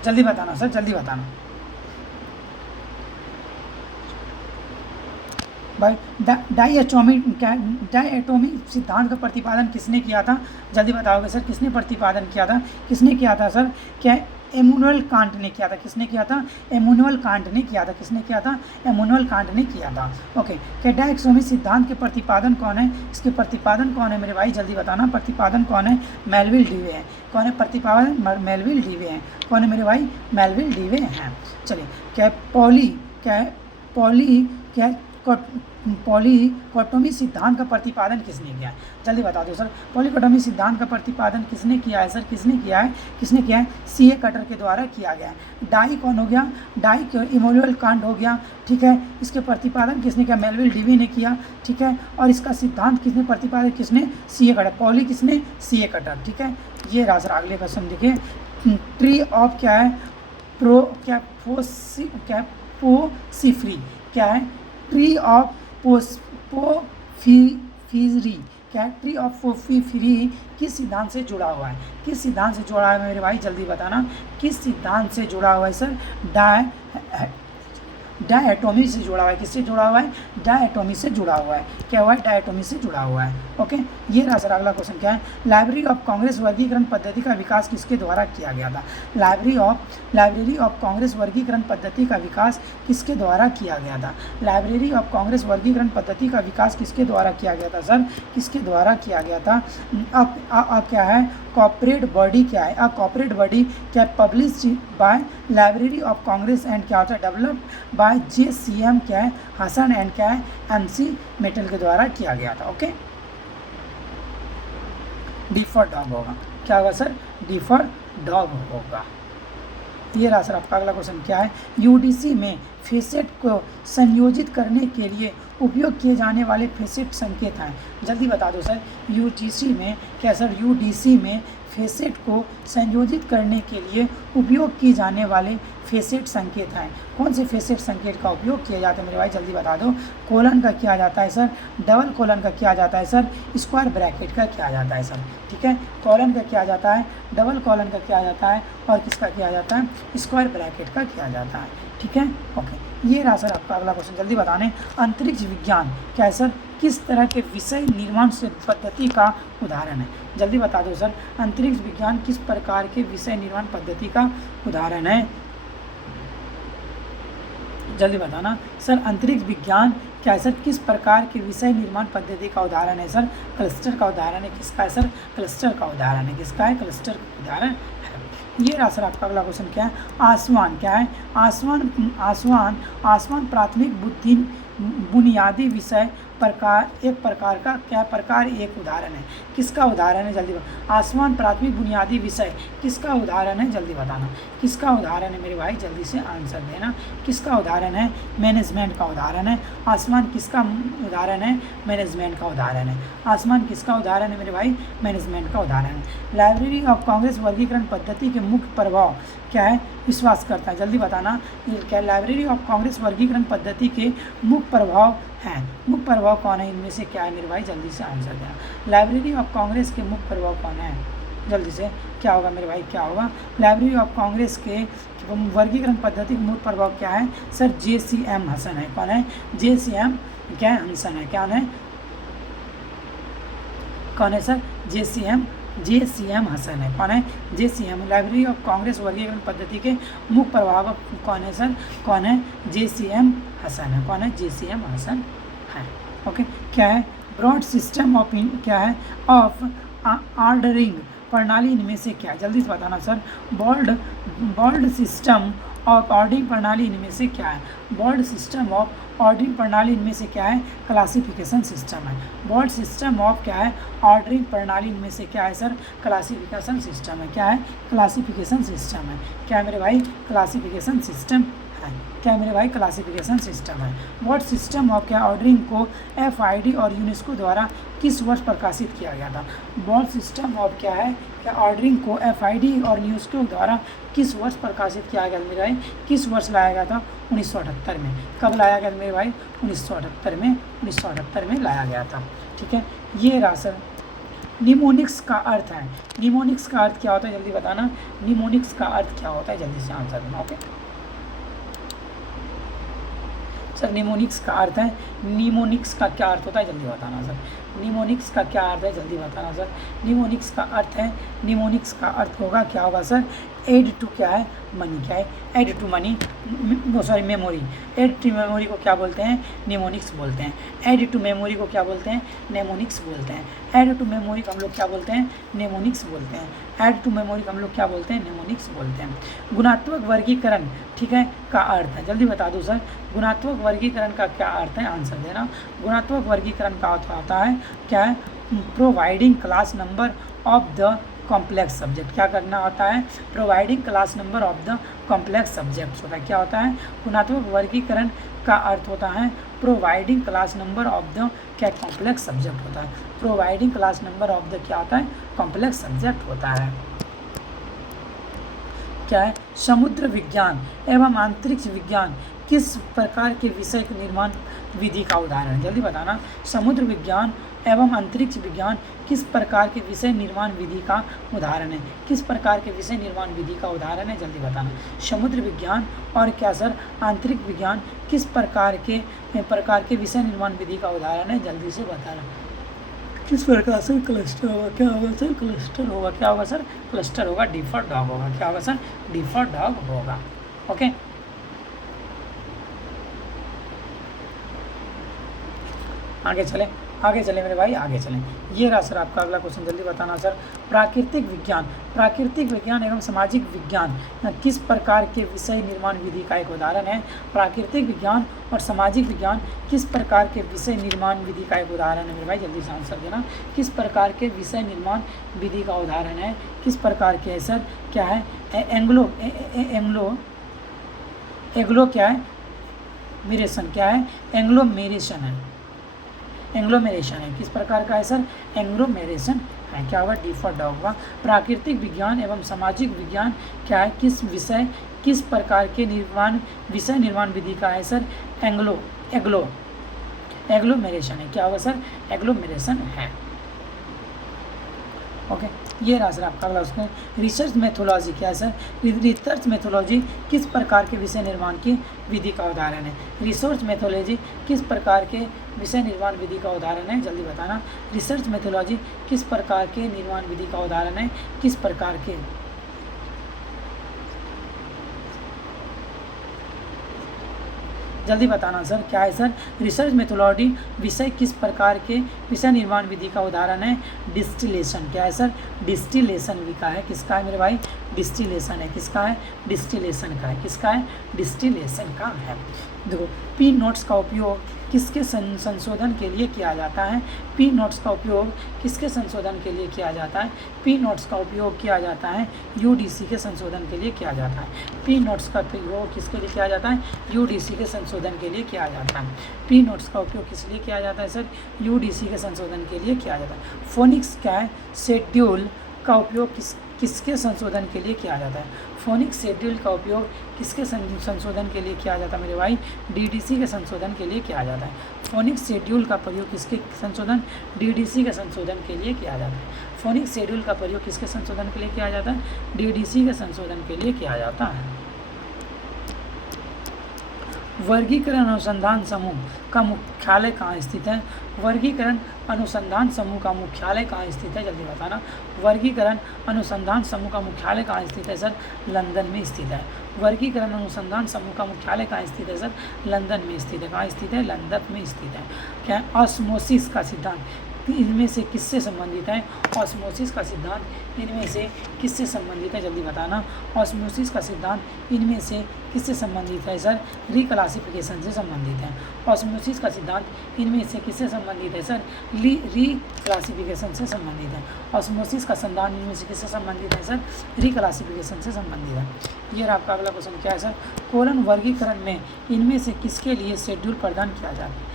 जल्दी बताना सर, जल्दी बताना भाई। डायएटॉमिक सिद्धांत का प्रतिपादन किसने किया था? जल्दी बताओगे सर, किसने प्रतिपादन किया था? किसने किया था सर? क्या इमैनुअल कांट ने किया था? किसने किया था? इमैनुअल कांट ने किया था। किसने किया था? इमैनुअल कांट ने किया था। ओके, क्या डायएटॉमिक सिद्धांत के प्रतिपादन कौन है? इसके प्रतिपादन कौन है मेरे भाई? जल्दी बताना, प्रतिपादन कौन है? मेलविल डीवे है। कौन है प्रतिपादन? मेलविल डीवे हैं। कौन है मेरे भाई? मेलविल डीवे हैं। चलिए, क्या पॉलीकॉटोमी सिद्धांत का प्रतिपादन किसने किया है? जल्दी बता दो सर, पॉलीकॉटोमी सिद्धांत का प्रतिपादन किसने किया है सर? किसने किया है? किसने किया है? सीए कटर के द्वारा किया गया है। डाई कौन हो गया? डाई इमैनुअल कांट हो गया, ठीक है। इसके प्रतिपादन किसने किया? मेलविल डीवे ने किया, ठीक है। और इसका सिद्धांत किसने प्रतिपादन? किसने? CA cutter. पॉली किसने? सीए कटर, ठीक है। ये रहा सर अगले क्वेश्चन देखिए, ट्री ऑफ क्या है? पोसिफ्री क्या है? ट्री ऑफ पोफिफिरी क्या है? ट्री ऑफ पोफिफिरी किस सिद्धांत से जुड़ा हुआ है? किस सिद्धांत से जुड़ा है मेरे भाई? जल्दी बताना, किस सिद्धांत से जुड़ा हुआ है सर? डायएटॉमी से जुड़ा हुआ है। किससे जुड़ा हुआ है? डायएटॉमी से जुड़ा हुआ है। क्या हुआ है? डायएटॉमी से जुड़ा हुआ है। ओके, ये रहा सर अगला क्वेश्चन क्या है, लाइब्रेरी ऑफ कांग्रेस वर्गीकरण पद्धति का विकास किसके द्वारा किया गया था? लाइब्रेरी ऑफ कांग्रेस वर्गीकरण पद्धति का विकास किसके द्वारा किया गया था? लाइब्रेरी ऑफ कांग्रेस वर्गीकरण पद्धति का विकास किसके द्वारा किया गया था सर? किसके द्वारा किया गया था? अब क्या है? कॉर्पोरेट बॉडी क्या है? कॉर्पोरेट बॉडी क्या? Publish by library of Congress and क्या होता है? डेवलप्ड बाय JCM क्या है? हसन एंड क्या है? MC मेटल के द्वारा किया गया था। ओके, डी फॉर डॉग होगा। क्या होगा सर? डी फॉर डॉग होगा। ये रहा सर आपका अगला क्वेश्चन क्या है, यूडीसी में फेसेट को संयोजित करने के लिए उपयोग किए जाने वाले फेसेट संकेत हैं। जल्दी बता दो सर, यूजीसी में क्या सर? यूडीसी में फेसेट को संयोजित करने के लिए उपयोग किए जाने वाले फेसेट संकेत हैं। कौन से फेसेट संकेत का उपयोग किया जाता है मेरे भाई? जल्दी बता दो। कोलन का किया जाता है सर, डबल कोलन का किया जाता है सर, स्क्वायर ब्रैकेट का किया जाता है सर, ठीक है। कोलन का किया जाता है, डबल कोलन का किया जाता है, और किसका किया जाता है? स्क्वायर ब्रैकेट का किया जाता है, ठीक है। ओके, ये रहा सर आपका अगला क्वेश्चन। जल्दी बताने, अंतरिक्ष विज्ञान क्या है सर? किस तरह के विषय निर्माण से पद्धति का उदाहरण है? जल्दी बता दो सर, अंतरिक्ष विज्ञान किस प्रकार के विषय निर्माण पद्धति का उदाहरण है? जल्दी बताना सर, अंतरिक्ष विज्ञान क्या है सर? किस प्रकार के विषय निर्माण पद्धति का उदाहरण है सर? क्लस्टर का उदाहरण है। किसका है सर? क्लस्टर का उदाहरण है। किसका है? क्लस्टर का उदाहरण है। ये रहा सर आपका अगला क्वेश्चन क्या है, आसमान क्या है? आसमान प्राथमिक बुनियादी विषय एक प्रकार का क्या प्रकार? एक उदाहरण है। किसका उदाहरण है? जल्दी बताओ। आसमान प्राथमिक बुनियादी विषय किसका उदाहरण है? जल्दी बताना, किसका उदाहरण है मेरे भाई? जल्दी से आंसर देना। किसका उदाहरण है? मैनेजमेंट का उदाहरण है। आसमान किसका उदाहरण है? मैनेजमेंट का उदाहरण है। आसमान किसका उदाहरण है मेरे भाई? मैनेजमेंट का उदाहरण है। लाइब्रेरी ऑफ कांग्रेस वर्गीकरण पद्धति के मुख्य प्रभाव क्या है? विश्वास करता है। जल्दी बताना, क्या लाइब्रेरी ऑफ कांग्रेस वर्गीकरण पद्धति के मुख्य प्रभाव हैं? मुख्य प्रभाव कौन है? इनमें से क्या है मेरे भाई? जल्दी से आंसर देना। लाइब्रेरी ऑफ कांग्रेस के मुख्य प्रभाव कौन है? जल्दी से क्या होगा मेरे भाई, क्या होगा? लाइब्रेरी ऑफ कांग्रेस के वर्गीकरण पद्धति का मूल प्रभाव क्या है सर? JCM हसन है। कौन है? JCM क्या है? हसन है। क्या है? कौन है सर? JCM हसन है। कौन है? JCM। लाइब्रेरी ऑफ कांग्रेस वर्गीकरण पद्धति के मुख्य प्रभावक कौन है सर? कौन है? JCM हसन है। कौन है? JCM हसन है। ओके, क्या है? ब्रॉड सिस्टम ऑफ क्या है? ऑफ ऑर्डरिंग प्रणाली इनमें से क्या है? जल्दी से बताना sir. Bold system of ordering प्रणाली इनमें से क्या है? बॉल्ड सिस्टम ऑफ ऑर्डरिंग प्रणाली इनमें से क्या है? क्लासिफिकेशन सिस्टम है। बॉल्ड सिस्टम ऑफ क्या है? ऑर्डरिंग प्रणाली इनमें से क्या है सर? क्लासिफिकेशन सिस्टम है। क्या है? क्लासिफिकेशन सिस्टम है। क्या है मेरे भाई? क्लासिफिकेशन सिस्टम है। क्या मेरे भाई? क्लासिफिकेशन सिस्टम है। वर्ड सिस्टम ऑफ क्या ऑर्डरिंग को FID और यूनेस्को द्वारा किस वर्ष प्रकाशित किया गया था? वर्ड सिस्टम ऑफ क्या है? क्या ऑर्डरिंग को FID और यूनेस्को द्वारा किस वर्ष प्रकाशित किया गया मेरे भाई? किस वर्ष लाया गया था? 1978 में। कब लाया गया मेरे भाई? 1978 में। 1978 में लाया गया था। ठीक है, ये रहा सर। निमोनिक्स का अर्थ है। निमोनिक्स का अर्थ क्या होता है? जल्दी बताना। निमोनिक्स का अर्थ क्या होता है? जल्दी से आंसर देना। ओके सर, निमोनिक्स का अर्थ है। निमोनिक्स का क्या अर्थ होता है? जल्दी बताना सर। निमोनिक्स का क्या अर्थ है? जल्दी बताना सर। निमोनिक्स का अर्थ है, निमोनिक्स का अर्थ होगा क्या होगा सर? एड टू क्या है? मनी। क्या है? Aid to money, sorry memory. Aid to memory को क्या बोलते हैं? निमोनिक्स बोलते हैं। एड टू मेमोरी को क्या बोलते हैं? नेमोनिक्स बोलते हैं। ऐड टू मेमोरी को हम लोग क्या बोलते हैं? नेमोनिक्स बोलते हैं। ऐड टू मेमोरी को हम लोग क्या बोलते हैं? नेमोनिक्स बोलते हैं। गुणात्मक वर्गीकरण, ठीक है, का अर्थ है। जल्दी बता दो सर, गुणात्मक वर्गीकरण का क्या अर्थ है? आंसर देना। गुणात्मक वर्गीकरण का अर्थ होता है क्या है? Providing class number of the complex subject. क्या करना होता है? Providing class number of the complex subject होता है। क्या होता है? गुणात्मक वर्गीकरण का अर्थ होता है providing class number of the क्या कॉम्प्लेक्स सब्जेक्ट होता है। Providing class number of the क्या होता है? कॉम्प्लेक्स सब्जेक्ट होता है। क्या है? समुद्र विज्ञान एवं अंतरिक्ष विज्ञान किस प्रकार के विषय के निर्माण विधि का उदाहरण है? जल्दी बताना। समुद्र विज्ञान एवं अंतरिक्ष विज्ञान किस प्रकार के विषय निर्माण विधि का उदाहरण है? किस प्रकार के विषय निर्माण विधि का उदाहरण है? जल्दी बताना। समुद्र विज्ञान और क्या सर? आंतरिक विज्ञान किस प्रकार के विषय निर्माण विधि का उदाहरण है? जल्दी से बताना। किस प्रकार से? क्लस्टर होगा। क्या होगा सर? क्लस्टर होगा। क्या होगा सर? क्लस्टर होगा। डिफर डॉग होगा। क्या होगा सर? डिफर डॉग होगा। ओके, आगे चले मेरे भाई, आगे चलें। ये रहा सर आपका अगला क्वेश्चन। जल्दी बताना सर। प्राकृतिक विज्ञान एवं सामाजिक विज्ञान किस प्रकार के विषय निर्माण विधि का एक उदाहरण है? प्राकृतिक विज्ञान और सामाजिक विज्ञान किस प्रकार के विषय निर्माण विधि का एक उदाहरण है मेरे भाई? जल्दी से आंसर देना। किस प्रकार के विषय निर्माण विधि का उदाहरण है? किस प्रकार के है सर? क्या है? एग्लो क्या है? मेरेशन। क्या है? एंग्लोमेरेशन है। एंग्लोमेरेशन है। किस प्रकार का है सर? एंग्लोमेरेशन है। क्या होगा? डिफर डॉग होगा। प्राकृतिक विज्ञान एवं सामाजिक विज्ञान क्या है? किस प्रकार के विषय निर्माण विधि का है सर? एग्लोमेरेशन है। क्या होगा सर? एग्लोमेरेशन है। ओके, ये रहा सर आपका अगला क्वेश्चन। रिसर्च मेथोलॉजी क्या है सर? रिसर्च मेथोलॉजी किस प्रकार के विषय निर्माण की विधि का उदाहरण है? रिसर्च मेथोलॉजी किस प्रकार के विषय निर्माण विधि का उदाहरण है? जल्दी बताना। रिसर्च मेथोलॉजी किस प्रकार के निर्माण विधि का उदाहरण है? किस प्रकार के? जल्दी बताना सर। क्या है सर? रिसर्च मेथोलॉजी विषय किस प्रकार के विषय निर्माण विधि का उदाहरण है? डिस्टिलेशन। क्या है सर? डिस्टिलेशन भी का है। किसका है मेरे भाई? डिस्टिलेशन है। किसका है? डिस्टिलेशन का है। किसका है? डिस्टिलेशन का है। देखो, पी नोट्स का उपयोग किसके संशोधन के लिए किया जाता है? पी नोट्स का उपयोग किसके संशोधन के लिए किया जाता है? पी नोट्स का उपयोग किया जाता है UDC के संशोधन के लिए किया जाता है। पी नोट्स का उपयोग किसके लिए किया जाता है? UDC के संशोधन के लिए किया जाता है। पी नोट्स का उपयोग किस लिए किया जाता है सर? UDC के संशोधन के लिए किया जाता है। फोनिक्स क्या है? शेड्यूल का उपयोग किसके संशोधन के लिए किया जाता है? फोनिक शेड्यूल का उपयोग किसके संशोधन के लिए किया जाता है मेरे भाई? डीडीसी के संशोधन के लिए किया जाता है। फोनिक शेड्यूल का प्रयोग किसके संशोधन? डीडीसी के संशोधन के लिए किया जाता है। फोनिक शेड्यूल का प्रयोग किसके संशोधन के लिए किया जाता है? डीडीसी के संशोधन के लिए किया जाता है। वर्गीकरण अनुसंधान समूह का मुख्यालय कहाँ स्थित है? वर्गीकरण अनुसंधान समूह का मुख्यालय कहाँ स्थित है? जल्दी बताना। वर्गीकरण अनुसंधान समूह का मुख्यालय कहाँ स्थित है सर? लंदन में स्थित है। वर्गीकरण अनुसंधान समूह का मुख्यालय कहाँ स्थित है सर? लंदन में स्थित है। कहाँ स्थित है? लंदन में स्थित है। क्या है? ऑस्मोसिस का सिद्धांत इनमें से किससे संबंधित है? ऑस्मोसिस का सिद्धांत इनमें से किससे संबंधित है? जल्दी बताना। ऑस्मोसिस का सिद्धांत इनमें से किससे संबंधित है सर? रिक्लासिफिकेशन से संबंधित है। ऑस्मोसिस का सिद्धांत इनमें से किससे संबंधित है सर? रिक्लासिफिकेशन से संबंधित है। ऑस्मोसिस का सिद्धांत इनमें से किससे संबंधित है सर? रिक्लासिफिकेशन से संबंधित है। ये आपका अगला क्वेश्चन क्या है सर? कोलन वर्गीकरण में इनमें से किसके लिए शेड्यूल प्रदान करता है?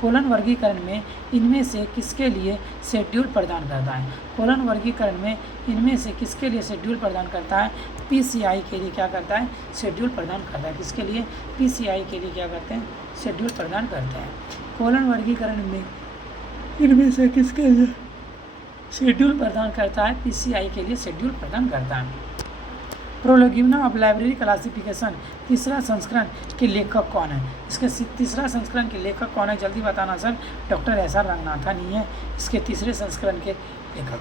कोलन वर्गीकरण में इनमें से किसके लिए शेड्यूल प्रदान करता है? कोलन वर्गीकरण में इनमें से किसके लिए शेड्यूल प्रदान करता है? पीसीआई के लिए क्या करता है? शेड्यूल प्रदान करता है। किसके लिए? पीसीआई के लिए क्या करते हैं? शेड्यूल प्रदान करते हैं। कोलन वर्गीकरण में इनमें से किसके लिए शेड्यूल प्रदान करता है? पीसीआई के लिए शेड्यूल प्रदान करता है। प्रोलोगिना ऑफ लाइब्रेरी क्लासिफिकेशन तीसरा संस्करण के लेखक कौन है? इसके तीसरा संस्करण के लेखक कौन है? जल्दी बताना sir. Doctor S R Ranganathan ही है इसके तीसरे संस्करण के लेखक।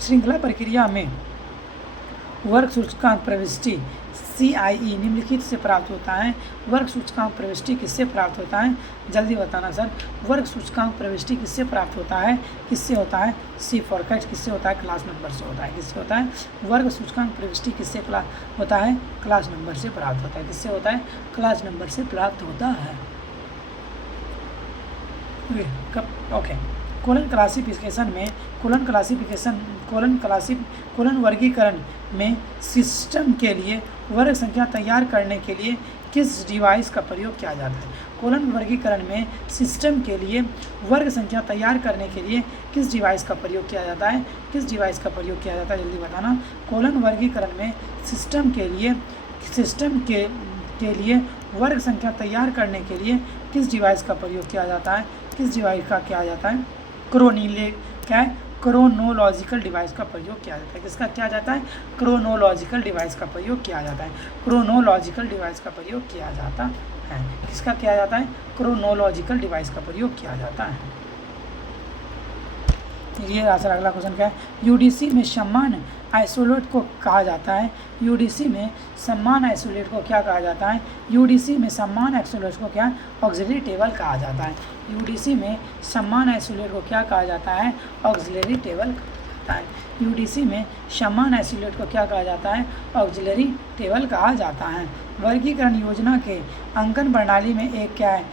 श्रृंखला प्रक्रिया में वर्ग सूचकांक प्रविष्टि CIE निम्नलिखित से प्राप्त होता है। वर्ग सूचकांक प्रविष्टि किससे प्राप्त होता है? जल्दी बताना सर। वर्ग सूचकांक प्रविष्टि किससे प्राप्त होता है? किससे होता है? C for cat. किससे होता है? क्लास नंबर से होता है। किससे होता है? वर्ग सूचकांक प्रविष्टि किससे होता है? क्लास नंबर से प्राप्त होता है। किससे होता है? क्लास नंबर से प्राप्त होता है। ओके। कोलन क्लासिफिकेशन में कोलन वर्गीकरण में सिस्टम के लिए वर्ग संख्या तैयार करने के लिए किस डिवाइस का प्रयोग किया जाता है? कोलन वर्गीकरण में सिस्टम के लिए वर्ग संख्या तैयार करने के लिए किस डिवाइस का प्रयोग किया जाता है? किस डिवाइस का प्रयोग किया जाता है? जल्दी बताना। कोलन वर्गीकरण में सिस्टम के लिए वर्ग संख्या तैयार करने के लिए किस डिवाइस का प्रयोग किया जाता है? किस डिवाइस का किया जाता है? क्रोनोलॉजिकल डिवाइस का प्रयोग किया जाता है। किसका किया जाता है? क्रोनोलॉजिकल डिवाइस का प्रयोग किया जाता है। क्रोनोलॉजिकल डिवाइस का प्रयोग किया जाता है। किसका किया जाता है? क्रोनोलॉजिकल डिवाइस का प्रयोग किया जाता है। ये अगला क्वेश्चन क्या है? यूडीसी में समान आइसोलेट को कहा जाता है। यूडीसी में समान आइसोलेट को क्या कहा जाता है? यूडीसी में समान आइसोलेट को क्या? ऑक्सिलरी टेबल कहा जाता है। यूडीसी में समान आइसोलेट को क्या कहा जाता है? ऑक्सिलरी टेबल कहा जाता है। यूडीसी में समान आइसोलेट को क्या कहा जाता है? ऑक्सिलरी टेबल कहा जाता है। वर्गीकरण योजना के अंकन प्रणाली में एक क्या है?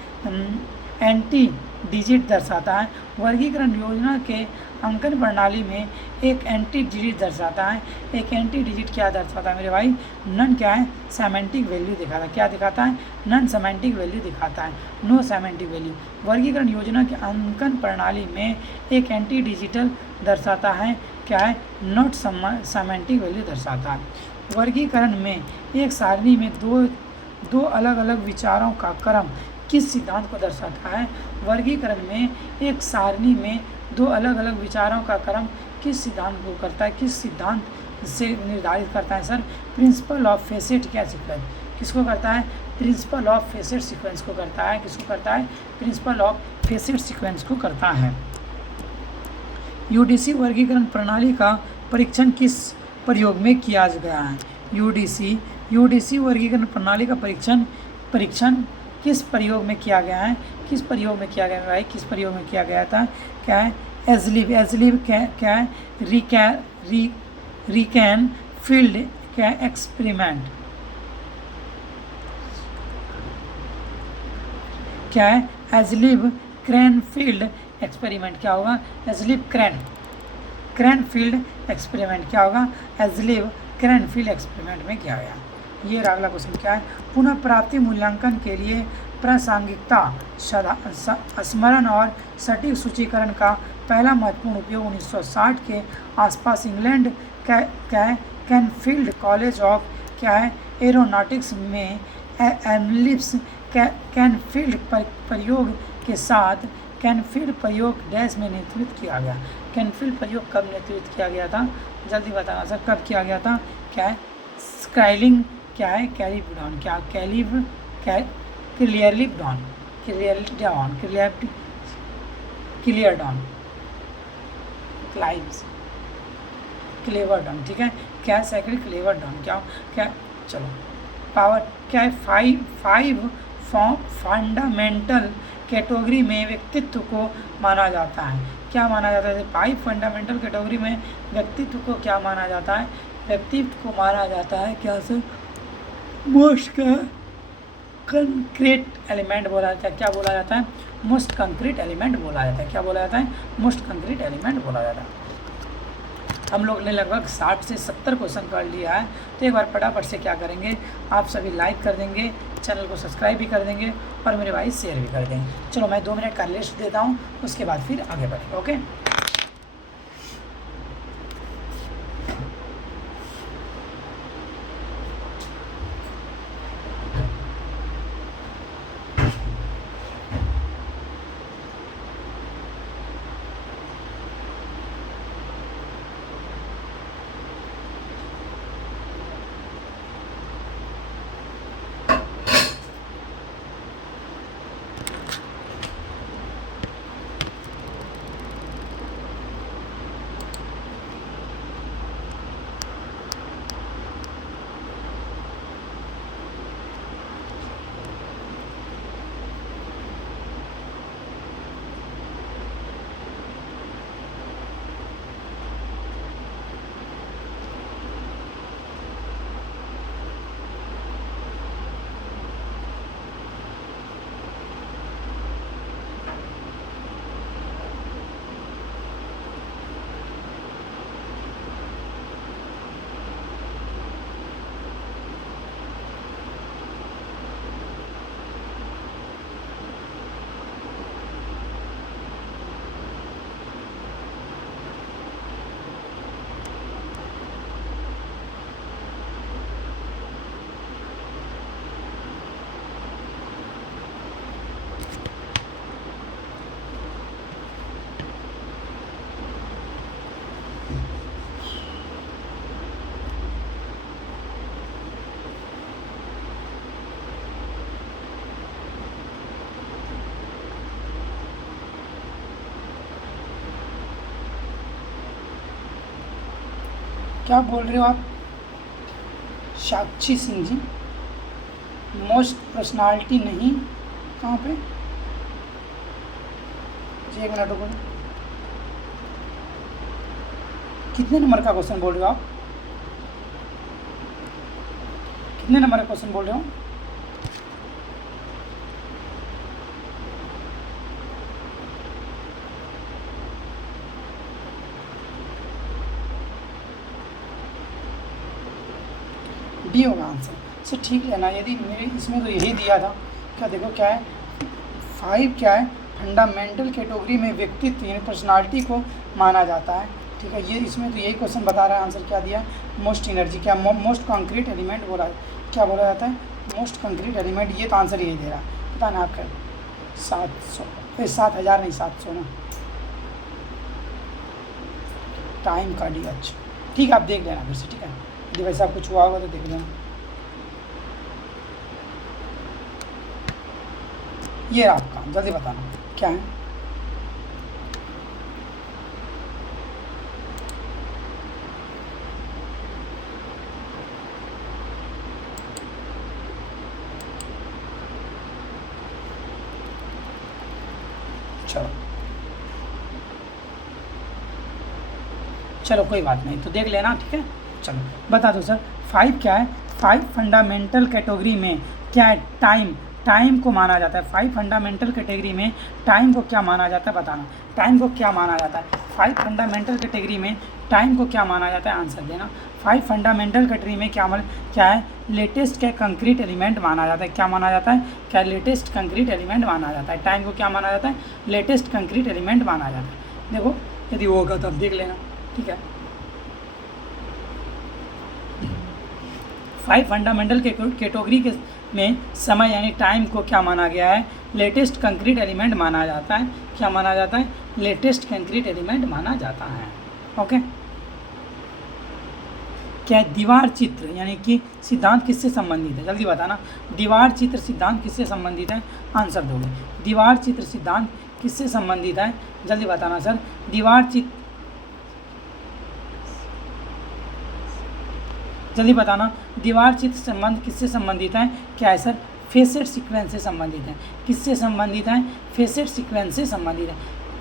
एंटी डिजिट दर्शाता है। वर्गीकरण योजना के अंकन प्रणाली में एक एंटी डिजिट दर्शाता है। एक एंटी डिजिट क्या दर्शाता है मेरे भाई? नन क्या है? सेमेंटिक वैल्यू दिखाता है। क्या दिखाता है? नन सेमेंटिक वैल्यू दिखाता है। No semantic value. वर्गीकरण योजना के अंकन प्रणाली में एक एंटी डिजिटल दर्शाता है। क्या है? नॉट सेमेंटिक वैल्यू दर्शाता है। वर्गीकरण में एक सारणी में दो अलग अलग विचारों का क्रम किस सिद्धांत को दर्शाता है? वर्गीकरण में एक सारणी में दो अलग अलग विचारों का क्रम किस सिद्धांत को करता है? किस सिद्धांत से निर्धारित करता है सर? प्रिंसिपल ऑफ फेसेट क्या सीक्वेंस किसको करता है? प्रिंसिपल ऑफ फेसेट सीक्वेंस को करता है। किसको करता है? प्रिंसिपल ऑफ फेसेट सीक्वेंस को करता है। यूडीसी वर्गीकरण प्रणाली का परीक्षण किस प्रयोग में किया गया है? यूडीसी वर्गीकरण प्रणाली का परीक्षण किस प्रयोग में किया गया है? किस प्रयोग में किया गया है? किस प्रयोग में किया गया था? क्या है? एजलिव क्या है? रिकैन फील्ड क्या है? एक्सपेरिमेंट क्या है? एजलिव क्रैनफील्ड एक्सपेरिमेंट क्या होगा? एजलिव क्रैनफील्ड एक्सपेरिमेंट क्या होगा? एजलिव क्रैनफील्ड एक्सपेरिमेंट में किया गया। ये अगला क्वेश्चन क्या है? पुनः प्राप्ति मूल्यांकन के लिए प्रासंगिकता, स्मरण और सटीक सूचीकरण का पहला महत्वपूर्ण उपयोग 1960 के आसपास इंग्लैंड कैनफील्ड कॉलेज ऑफ क्या है एरोनॉटिक्स में एनलिप्स कैनफील्ड प्रयोग के साथ कैनफील्ड प्रयोग डैश में नेतृत्व किया गया। कैनफील्ड प्रयोग कब नेतृत्व किया गया था, जल्दी बताना सर, कब किया गया था? क्या है स्काइलिंग, क्या है कैलिब्रॉन, क्या क्लियरली डॉन, क्लियर डॉन, क्लाइव्स क्लेवर डॉन, ठीक है। क्या सेक्रेट क्लेवर डॉन, क्या चलो पावर क्या है फाइव फंडामेंटल कैटेगरी में व्यक्तित्व को माना जाता है। क्या माना जाता है? 5 फंडामेंटल कैटेगरी में व्यक्तित्व को क्या माना जाता है? व्यक्तित्व को माना जाता है क्या सर? मोस्ट कंक्रीट एलिमेंट बोला जाता है। क्या बोला जाता है? मोस्ट कंक्रीट एलिमेंट बोला जाता है। क्या बोला जाता है? मोस्ट कंक्रीट एलिमेंट बोला जाता है। हम लोग ने लगभग 60 से 70 क्वेश्चन कर लिया है, तो एक बार फटाफट से क्या करेंगे, आप सभी लाइक कर देंगे, चैनल को सब्सक्राइब भी कर देंगे और मेरे भाई शेयर भी कर देंगे। चलो मैं 2 मिनट का लिस्ट देता हूँ, उसके बाद फिर आगे बढ़ेंगे। ओके, क्या बोल रहे हो आप? साक्षी सिंह जी, मोस्ट पर्सनालिटी नहीं, कहाँ पे जी? 1 मिनट रुको, कितने नंबर का क्वेश्चन बोल रहे हो आप? कितने नंबर का क्वेश्चन बोल रहे हो? डी होगा आंसर। सर ठीक है ना, यदि मेरे इसमें तो यही दिया था। क्या देखो क्या है 5 क्या है फंडामेंटल कैटेगरी में व्यक्तित्व यानी पर्सनालिटी को माना जाता है। ठीक है, ये इसमें तो यही क्वेश्चन बता रहा है। आंसर क्या दिया? मोस्ट एनर्जी, क्या मोस्ट कंक्रीट एलिमेंट बोला, क्या बोला जाता है? Most concrete element. ये तो आंसर यही दे रहा है, पता ना आपका 700 7,000 नहीं 700 ना, टाइम का डी। अच्छा ठीक है, आप देख लेना फिर से। ठीक है, यदि वैसा कुछ हुआ होगा तो देख लेना। ये आपका जल्दी बताना क्या है? चलो चलो कोई बात नहीं, तो देख लेना। ठीक है, चलो बता दो सर। 5 क्या है? 5 फंडामेंटल कैटेगरी में क्या है? टाइम को माना जाता है। 5 फंडामेंटल कैटेगरी में टाइम को क्या माना जाता है? बताना, टाइम को क्या माना जाता है? 5 फंडामेंटल कैटेगरी में टाइम को क्या माना जाता है? आंसर देना। 5 फंडामेंटल कैटेगरी में क्या है? लेटेस्ट क्या कंक्रीट एलिमेंट माना जाता है। क्या माना जाता है? क्या लेटेस्ट कंक्रीट एलिमेंट माना जाता है। टाइम को क्या माना जाता है? लेटेस्ट कंक्रीट एलिमेंट माना जाता है। देखो यदि होगा तो अब देख लेना। ठीक है, 5 फंडामेंटल कैटेगरी के में समय यानी टाइम को क्या माना गया है, लेटेस्ट कंक्रीट एलिमेंट माना जाता है। क्या माना जाता है, लेटेस्ट कंक्रीट एलिमेंट माना जाता है। ओके, क्या है, दीवार चित्र यानी कि सिद्धांत किससे संबंधित है, जल्दी बताना। दीवार चित्र सिद्धांत किससे संबंधित है, आंसर दोगे। दीवार चित्र सिद्धांत किससे संबंधित है, जल्दी बताना सर। दीवार चित्र, जल्दी बताना। दीवार चित्र संबंध किससे संबंधित है, क्या है सर, फेसेट सीक्वेंस से संबंधित है। किससे संबंधित है, फेसेट सीक्वेंस से संबंधित है।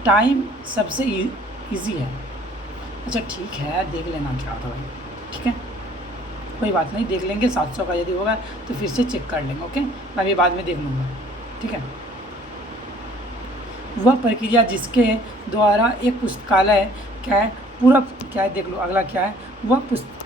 टाइम सबसे इजी है। अच्छा ठीक है, देख लेना क्या होता है भाई, ठीक है, कोई बात नहीं, देख लेंगे। 700 का यदि होगा तो फिर से चेक कर लेंगे। ओके, मैं भी बाद में देख लूँगा, ठीक है। वह प्रक्रिया जिसके द्वारा एक पुस्तकालय क्या है पूरा, क्या है देख लो, अगला क्या है,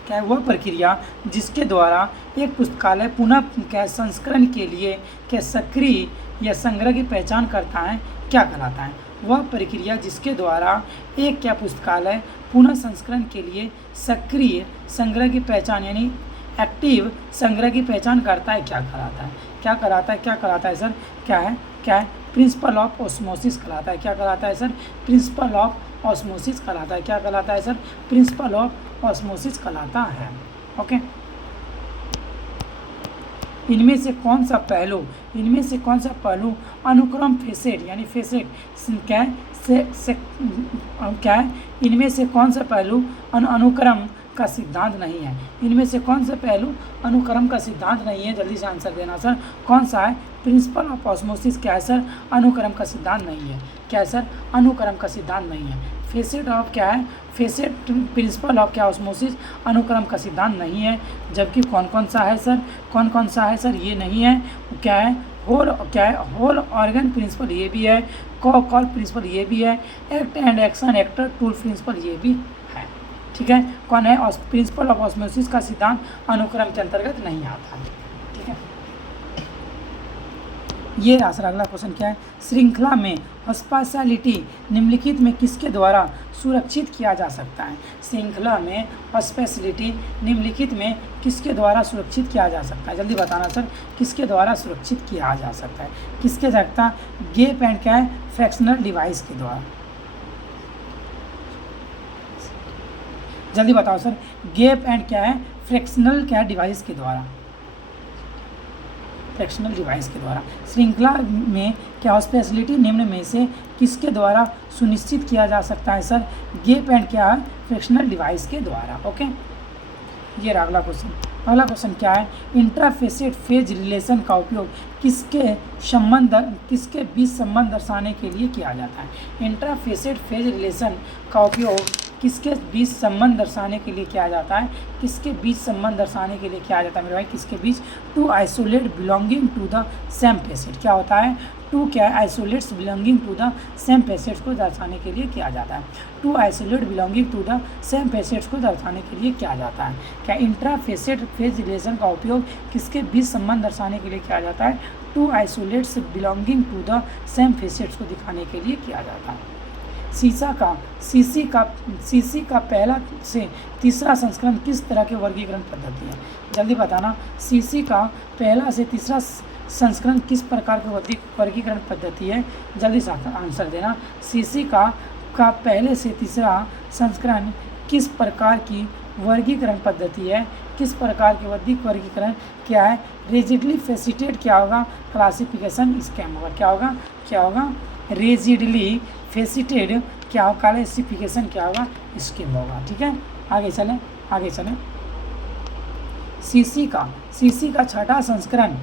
क्या है, वह प्रक्रिया जिसके द्वारा एक पुस्तकालय पुनः क्या संस्करण के लिए क्या सक्रिय या संग्रह की पहचान करता है, क्या कहलाता है। वह प्रक्रिया जिसके द्वारा एक क्या पुस्तकालय पुनः संस्करण के लिए सक्रिय संग्रह की पहचान यानी एक्टिव संग्रह की पहचान करता है, क्या कहलाता है। क्या कहलाता है, क्या कहलाता है सर, क्या है, क्या है, प्रिंसिपल ऑफ ऑस्मोसिस कहलाता है। क्या कहलाता है सर, प्रिंसिपल ऑफ ऑस्मोसिस कहलाता है। क्या कहलाता है सर, प्रिंसिपल ऑफ ऑस्मोसिस कहलाता है। ओके, इनमें से कौन सा पहलू अनुक्रम फेसेट यानी फेसेट क्या है क्या है, इनमें से कौन सा पहलू अनुक्रम का सिद्धांत नहीं है। इनमें से कौन सा पहलू अनुक्रम का सिद्धांत नहीं है, जल्दी से आंसर देना सर। कौन सा है, प्रिंसिपल ऑफ ऑस्मोसिस क्या है सर, अनुक्रम का सिद्धांत नहीं है। क्या है सर, अनुक्रम का सिद्धांत नहीं है। फेसेट ऑफ क्या है, फेसेट प्रिंसिपल ऑफ क्या ऑस्मोसिस अनुक्रम का सिद्धांत नहीं है। जबकि कौन कौन सा है सर, कौन कौन सा है सर, ये नहीं है। क्या है, होल, क्या है, होल ऑर्गन प्रिंसिपल ये भी है। कॉल प्रिंसिपल ये भी है। Act and action actor tool principle ये भी है, ठीक है। कौन है, प्रिंसिपल ऑफ ऑस्मोसिस का सिद्धांत अनुक्रम के अंतर्गत नहीं आता, ठीक है। ये रहा सर अगला क्वेश्चन, क्या है, श्रृंखला में हॉस्पिटैलिटी निम्नलिखित में किसके द्वारा सुरक्षित किया जा सकता है। श्रृंखला में हॉस्पिटैलिटी निम्नलिखित में किसके द्वारा सुरक्षित किया जा सकता है, जल्दी बताना सर। किसके द्वारा सुरक्षित किया जा सकता है, किसके सकता, गैप एंड क्या है, फ्रैक्शनल डिवाइस के द्वारा। जल्दी बताओ सर, गैप एंड क्या है, फ्रैक्शनल क्या डिवाइस के द्वारा, फ्रैक्शनल डिवाइस के द्वारा। श्रृंखला में क्या हॉस्पिटैलिटी निम्न में से किसके द्वारा सुनिश्चित किया जा सकता है सर, गैप एंड क्या है, फ्रैक्शनल डिवाइस के द्वारा। ओके, ये रहा अगला क्वेश्चन। अगला क्वेश्चन क्या है, इंट्राफेसेट फेज रिलेशन का उपयोग किसके बीच संबंध दर्शाने के लिए किया जाता है। इंट्राफेसेट फेज रिलेशन का उपयोग किसके बीच संबंध दर्शाने के लिए किया जाता है, किसके बीच संबंध दर्शाने के लिए किया जाता है मेरे भाई, किसके बीच, two isolate belonging to the same facet. क्या होता है, टू क्या है, isolates belonging to the same facets को दर्शाने के लिए किया जाता है। Two isolate belonging to the same facets को दर्शाने के लिए किया जाता है। क्या इंट्राफेसेट फेज रिलेशन का उपयोग किसके बीच संबंध दर्शाने के लिए किया जाता है, to isolates belonging to the same facets को दिखाने के लिए किया जाता है। सीसी का पहला से तीसरा संस्करण किस तरह के वर्गीकरण पद्धति है, जल्दी बताना। सीसी का पहला से तीसरा संस्करण किस प्रकार के वर्गीकरण पद्धति है, जल्दी से आंसर देना। सीसी का पहले से तीसरा संस्करण किस प्रकार की वर्गीकरण पद्धति है, किस प्रकार के वर्गीकरण क्या है, रिजिडली फेसिटेड क्या होगा, क्लासिफिकेशन स्कीम होगा। क्या होगा, रिजिडली फेसिटेड क्या होगा, क्लासिफिकेशन क्या होगा, स्कीम होगा, ठीक है। आगे चलें। सीसी का छठा संस्करण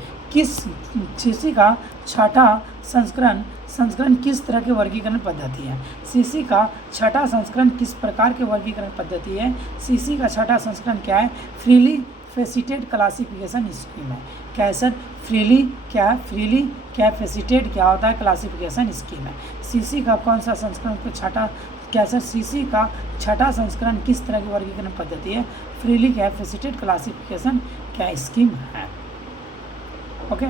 किस तरह के वर्गीकरण पद्धति है। सीसी का छठा संस्करण किस प्रकार के वर्गीकरण पद्धति है। सीसी का छठा संस्करण क्या है, फ्रीली फेसिटेड क्लासिफिकेशन स्कीम है। क्या है सर, फ्रीली क्या फेसिटेड क्या होता है, क्लासिफिकेशन स्कीम है। सीसी का कौन सा संस्करण को छठा, क्या सर, सीसी का छठा संस्करण किस तरह की वर्गीकरण पद्धति है, फ्रीली क्या फेसिटेड क्लासिफिकेशन क्या स्कीम है। ओके,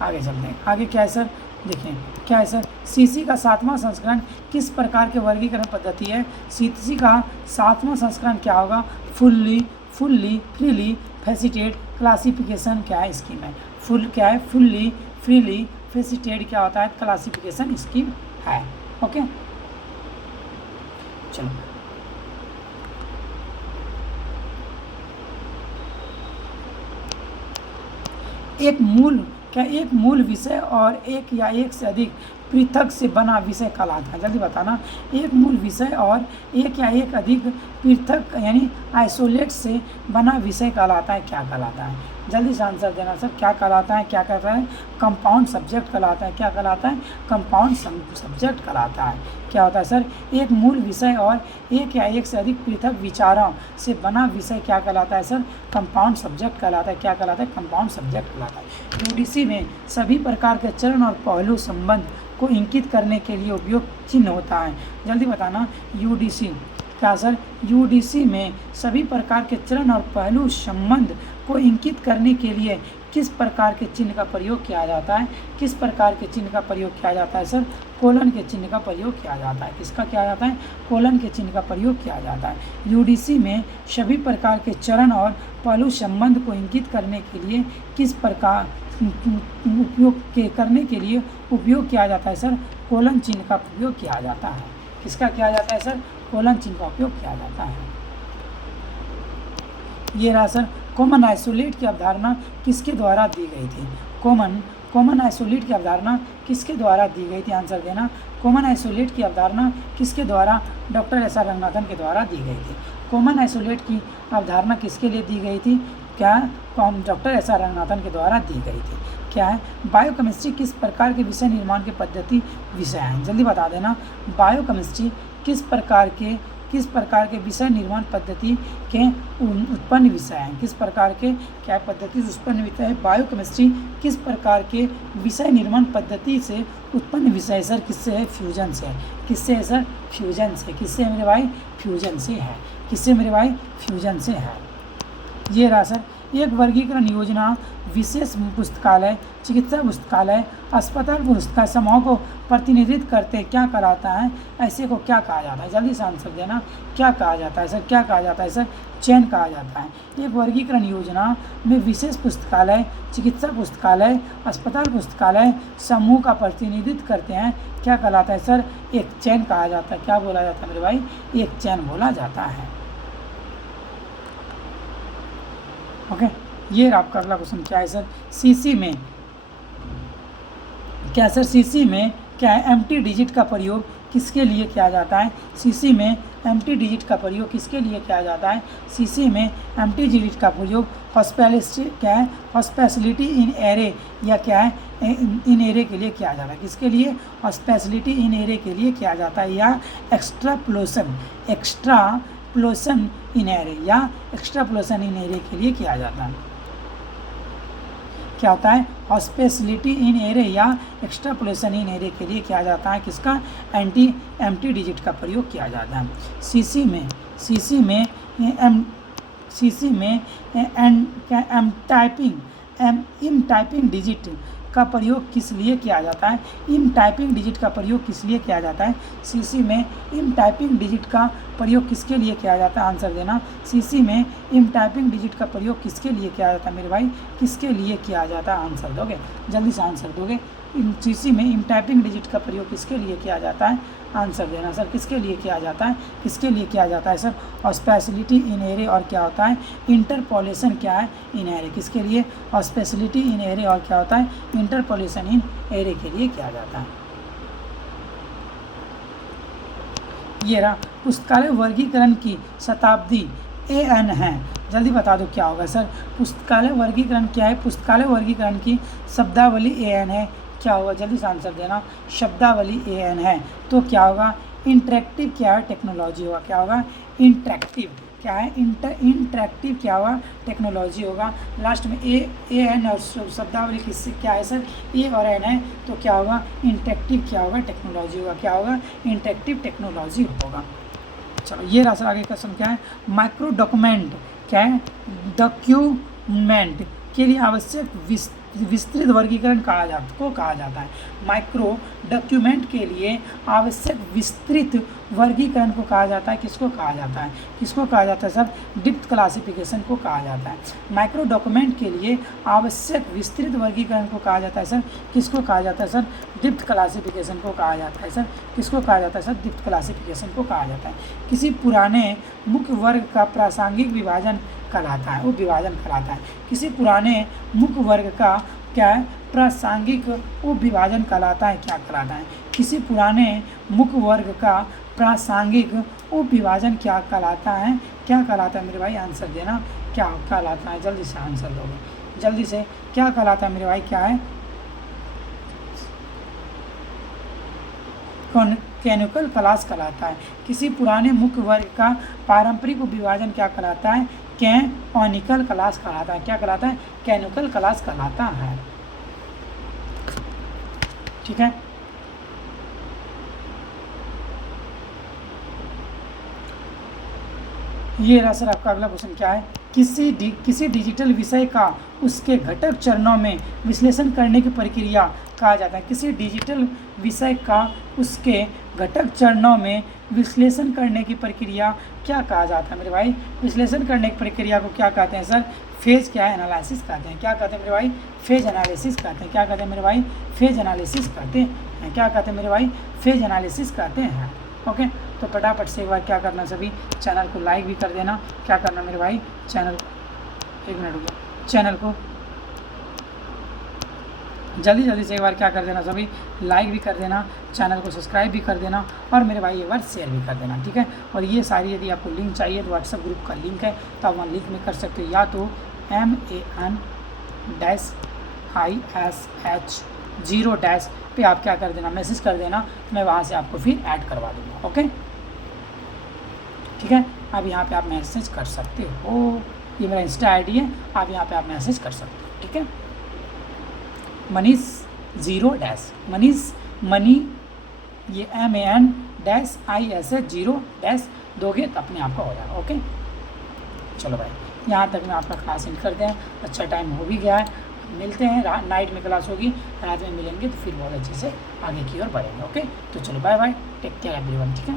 आगे चलते हैं। आगे क्या है सर, देखें क्या है सर, सीसी का सातवां संस्करण किस प्रकार के वर्गीकरण पद्धति है। सीसी का सातवां संस्करण क्या होगा, फुल्ली फ्रीली फेसिटेड क्लासिफिकेशन क्या है, स्कीम है। फुल क्या है, फुल्ली फ्रीली फेसिटेड क्या होता है, क्लासिफिकेशन स्कीम है। ओके, चलो एक मूल विषय और एक या एक से अधिक पृथक से बना विषय कहलाता है। जल्दी बताना, एक मूल विषय और एक या एक अधिक पृथक यानी आइसोलेट से बना विषय कहलाता है, क्या कहलाता है? जल्दी से आंसर देना सर, क्या कहलाता है, क्या कहता है? कंपाउंड सब्जेक्ट कहलाता है। क्या कहलाता है? कंपाउंड सब्जेक्ट कहलाता है। क्या होता है सर? एक मूल विषय और एक या एक से अधिक पृथक विचारों से बना विषय क्या कहलाता है सर? कंपाउंड सब्जेक्ट कहलाता है। क्या कहलाता है? कंपाउंड सब्जेक्ट कहलाता है। यूडीसी में सभी प्रकार के चरण और पहलू संबंध को इंगित करने के लिए उपयोग चिन्ह होता है। जल्दी बताना, यूडीसी क्या सर? यूडीसी में सभी प्रकार के चरण और पहलू संबंध को इंगित करने के लिए किस प्रकार के चिन्ह का प्रयोग किया जाता है? किस प्रकार के चिन्ह का प्रयोग किया जाता है सर? कोलन के चिन्ह का प्रयोग किया जाता है। किसका किया जाता है? कोलन के चिन्ह का प्रयोग किया जाता है। यूडीसी में सभी प्रकार के चरण और पहलू संबंध को इंगित करने के लिए किस प्रकार करने के लिए उपयोग किया जाता है सर? कोलन चिन्ह का उपयोग किया जाता है। किसका किया जाता है सर? कोलन चिन्ह का उपयोग किया जाता है। ये रहा सर, कॉमन आइसोलेट की अवधारणा किसके द्वारा दी गई थी? कॉमन आइसोलेट की अवधारणा किसके द्वारा दी गई थी? आंसर देना, कॉमन आइसोलेट की अवधारणा किसके द्वारा? डॉक्टर एस आर रंगनाथन के द्वारा दी गई थी। कॉमन आइसोलेट की अवधारणा किसके लिए दी गई थी? क्या? डॉक्टर एस आर रंगनाथन के द्वारा दी गई थी। क्या है? बायोकेमिस्ट्री किस प्रकार के विषय निर्माण की पद्धति विषय है? जल्दी बता देना, बायोकेमिस्ट्री किस प्रकार के विषय निर्माण पद्धति के उत्पन्न विषय हैं? किस प्रकार के क्या पद्धति से उत्पन्न विषय है? बायोकेमिस्ट्री किस प्रकार के विषय निर्माण पद्धति से उत्पन्न विषय सर? किससे है? फ्यूजन से है। किससे है सर? फ्यूजन से। किससे है मेरे भाई? फ्यूजन से है। किससे मेरे भाई? फ्यूजन से है। ये रहा सर, एक वर्गीकरण योजना विशेष पुस्तकालय, चिकित्सा पुस्तकालय, अस्पताल पुस्तकालय समूह को प्रतिनिधित्व करते क्या कहलाता है? ऐसे को क्या कहा जाता है? जल्दी से आंसर देना, क्या कहा जाता है सर? क्या कहा जाता है सर? चयन कहा जाता है। एक वर्गीकरण योजना में विशेष पुस्तकालय, चिकित्सा पुस्तकालय, अस्पताल पुस्तकालय समूह का प्रतिनिधित्व करते हैं, क्या कहलाता है सर? एक चयन कहा जाता है। क्या बोला जाता है मेरे भाई? एक चयन बोला जाता है। ओके, ये आपका अगला क्वेश्चन क्या है सर? सीसी में क्या सर? सीसी में क्या है? एम्प्टी डिजिट का प्रयोग किसके लिए किया जाता है? सीसी में एम्प्टी डिजिट का प्रयोग किसके लिए किया जाता है? सीसी में एम्प्टी डिजिट का प्रयोग हॉस्पिटलिटी क्या है? हॉस्पिटलिटी इन एरे या क्या है? इन एरे के लिए किया जाता है। किसके लिए? हॉस्पिटलिटी इन एरे के लिए किया जाता है, या एक्स्ट्राप्लोसन इन एरे या एक्स्ट्राप्लोसन इन एरे के लिए किया जाता है। क्या होता है? हॉस्पिटलिटी इन एरे या एक्स्ट्रापोलेशन इन एरे के लिए किया जाता है। किसका? एम्प्टी डिजिट का प्रयोग किया जाता है। सीसी में इन टाइपिंग डिजिट का प्रयोग किस लिए किया जाता है? इन टाइपिंग डिजिट का प्रयोग किस लिए किया जाता है? सीसी में इन टाइपिंग डिजिट का प्रयोग किसके लिए किया जाता है? आंसर देना, सीसी में इन टाइपिंग डिजिट का प्रयोग किसके लिए किया जाता है मेरे भाई? किसके लिए किया जाता है? आंसर दोगे, जल्दी से आंसर दोगे। सीसी में इन टाइपिंग डिजिट का प्रयोग किसके लिए किया जाता है? आंसर देना सर, किसके लिए किया जाता है? किसके लिए किया जाता है सर? हॉस्पिटलिटी इन एरे और क्या होता है? इंटरपोलेशन क्या है? इन एरे। किसके लिए? हॉस्पिटलिटी इन एरे और क्या होता है? इंटरपोलेशन इन एरे के लिए किया जाता है। ये रहा, पुस्तकालय वर्गीकरण की शताब्दी AN है। जल्दी बता दो क्या होगा सर? पुस्तकालय वर्गीकरण क्या है? पुस्तकालय वर्गीकरण की शब्दावली AN है। क्या होगा? जल्दी से आंसर देना, शब्दावली AN है। तो क्या होगा? इंटरेक्टिव क्या है? टेक्नोलॉजी होगा। क्या होगा? इंटरेक्टिव क्या है? इंटरेक्टिव क्या होगा? टेक्नोलॉजी होगा। लास्ट में AN और शब्दावली किससे क्या है सर? A और N है, तो क्या होगा? इंटरेक्टिव क्या होगा? टेक्नोलॉजी होगा। क्या होगा? इंटरेक्टिव टेक्नोलॉजी होगा। चलो, ये रहा सर, आगे क्वेश्चन क्या है? माइक्रो डॉक्यूमेंट क्या है? डॉक्यूमेंट के लिए आवश्यक विस्तृत वर्गीकरण कहा जाता है। माइक्रो डॉक्यूमेंट के लिए आवश्यक विस्तृत वर्गीकरण को कहा जाता है, किसको कहा जाता है, किसको कहा जाता है सर, डिप्थ क्लासिफिकेशन को कहा जाता है। माइक्रो डॉक्यूमेंट के लिए आवश्यक विस्तृत वर्गीकरण को कहा जाता है सर, किसको कहा जाता है सर, डिप्थ क्लासिफिकेशन को कहा जाता है सर, किसको कहा जाता है सर, डिप्थ क्लासिफिकेशन को कहा जाता है। किसी पुराने मुख्य वर्ग का प्रासंगिक विभाजन कहलाता है, उप विभाजन कहलाता है। किसी पुराने मुख्य वर्ग का क्या है, प्रासंगिक उप विभाजन कहलाता है, क्या कहलाता है, किसी पुराने मुख्य वर्ग का प्रासंगिक उप विभाजन क्या कहलाता है, क्या कहलाता है मेरे भाई, आंसर देना, क्या कहलाता है, जल्दी से आंसर दोगे, जल्दी से, क्या कहलाता है मेरे भाई, क्या है, कैनिकल क्लास कहलाता है। किसी पुराने मुख्य वर्ग का पारंपरिक उप विभाजन क्या कहलाता है, कैनिकल क्लास कहलाता है, क्या कहलाता है, कैनिकल क्लास कहलाता है। ठीक है, ये रहा सर आपका अगला क्वेश्चन, क्या है, किसी डिजिटल विषय का उसके घटक चरणों में विश्लेषण करने की प्रक्रिया कहा जाता है। किसी डिजिटल विषय का उसके घटक चरणों में विश्लेषण करने की प्रक्रिया क्या कहा जाता है मेरे भाई, विश्लेषण करने की प्रक्रिया को क्या कहते हैं सर, फेज क्या है, एनालिसिस कहते हैं, क्या कहते हैं मेरे भाई, फेज एनालिसिस कहते हैं, क्या कहते हैं मेरे भाई, फेज एनालिसिस कहते हैं, क्या कहते हैं मेरे भाई, फेज एनालिसिस कहते हैं। ओके, तो फटाफट से एक बार क्या करना सभी, चैनल को लाइक भी कर देना, क्या करना मेरे भाई, चैनल, एक मिनट रुको, चैनल को जल्दी से एक बार क्या कर देना सभी, लाइक भी कर देना, चैनल को सब्सक्राइब भी कर देना, और मेरे भाई एक बार शेयर भी कर देना। ठीक है, और ये सारी यदि आपको लिंक चाहिए तो व्हाट्सएप ग्रुप का लिंक है, तो आप वहाँ लिंक में कर सकते हो, या तो MAN-ISH0- पे आप क्या कर देना, मैसेज कर देना, मैं वहाँ से आपको फिर ऐड करवा दूँगा। ओके, ठीक है, अब यहाँ पे आप मैसेज कर सकते हो, ये मेरा इंस्टा आईडी है, आप यहाँ पे आप मैसेज कर सकते हो। ठीक है, मनीष 0- मनी, ये MAN-ISH0- दोगे तो अपने आप का हो जाएगा। ओके, चलो भाई, यहाँ तक मैं आपका क्लास एंड करते हैं, अच्छा टाइम हो भी गया है, मिलते हैं, नाइट में क्लास होगी, रात में मिलेंगे तो फिर बहुत अच्छे से आगे की ओर बढ़ेंगे। ओके, तो चलो bye bye, take care everyone. ठीक है।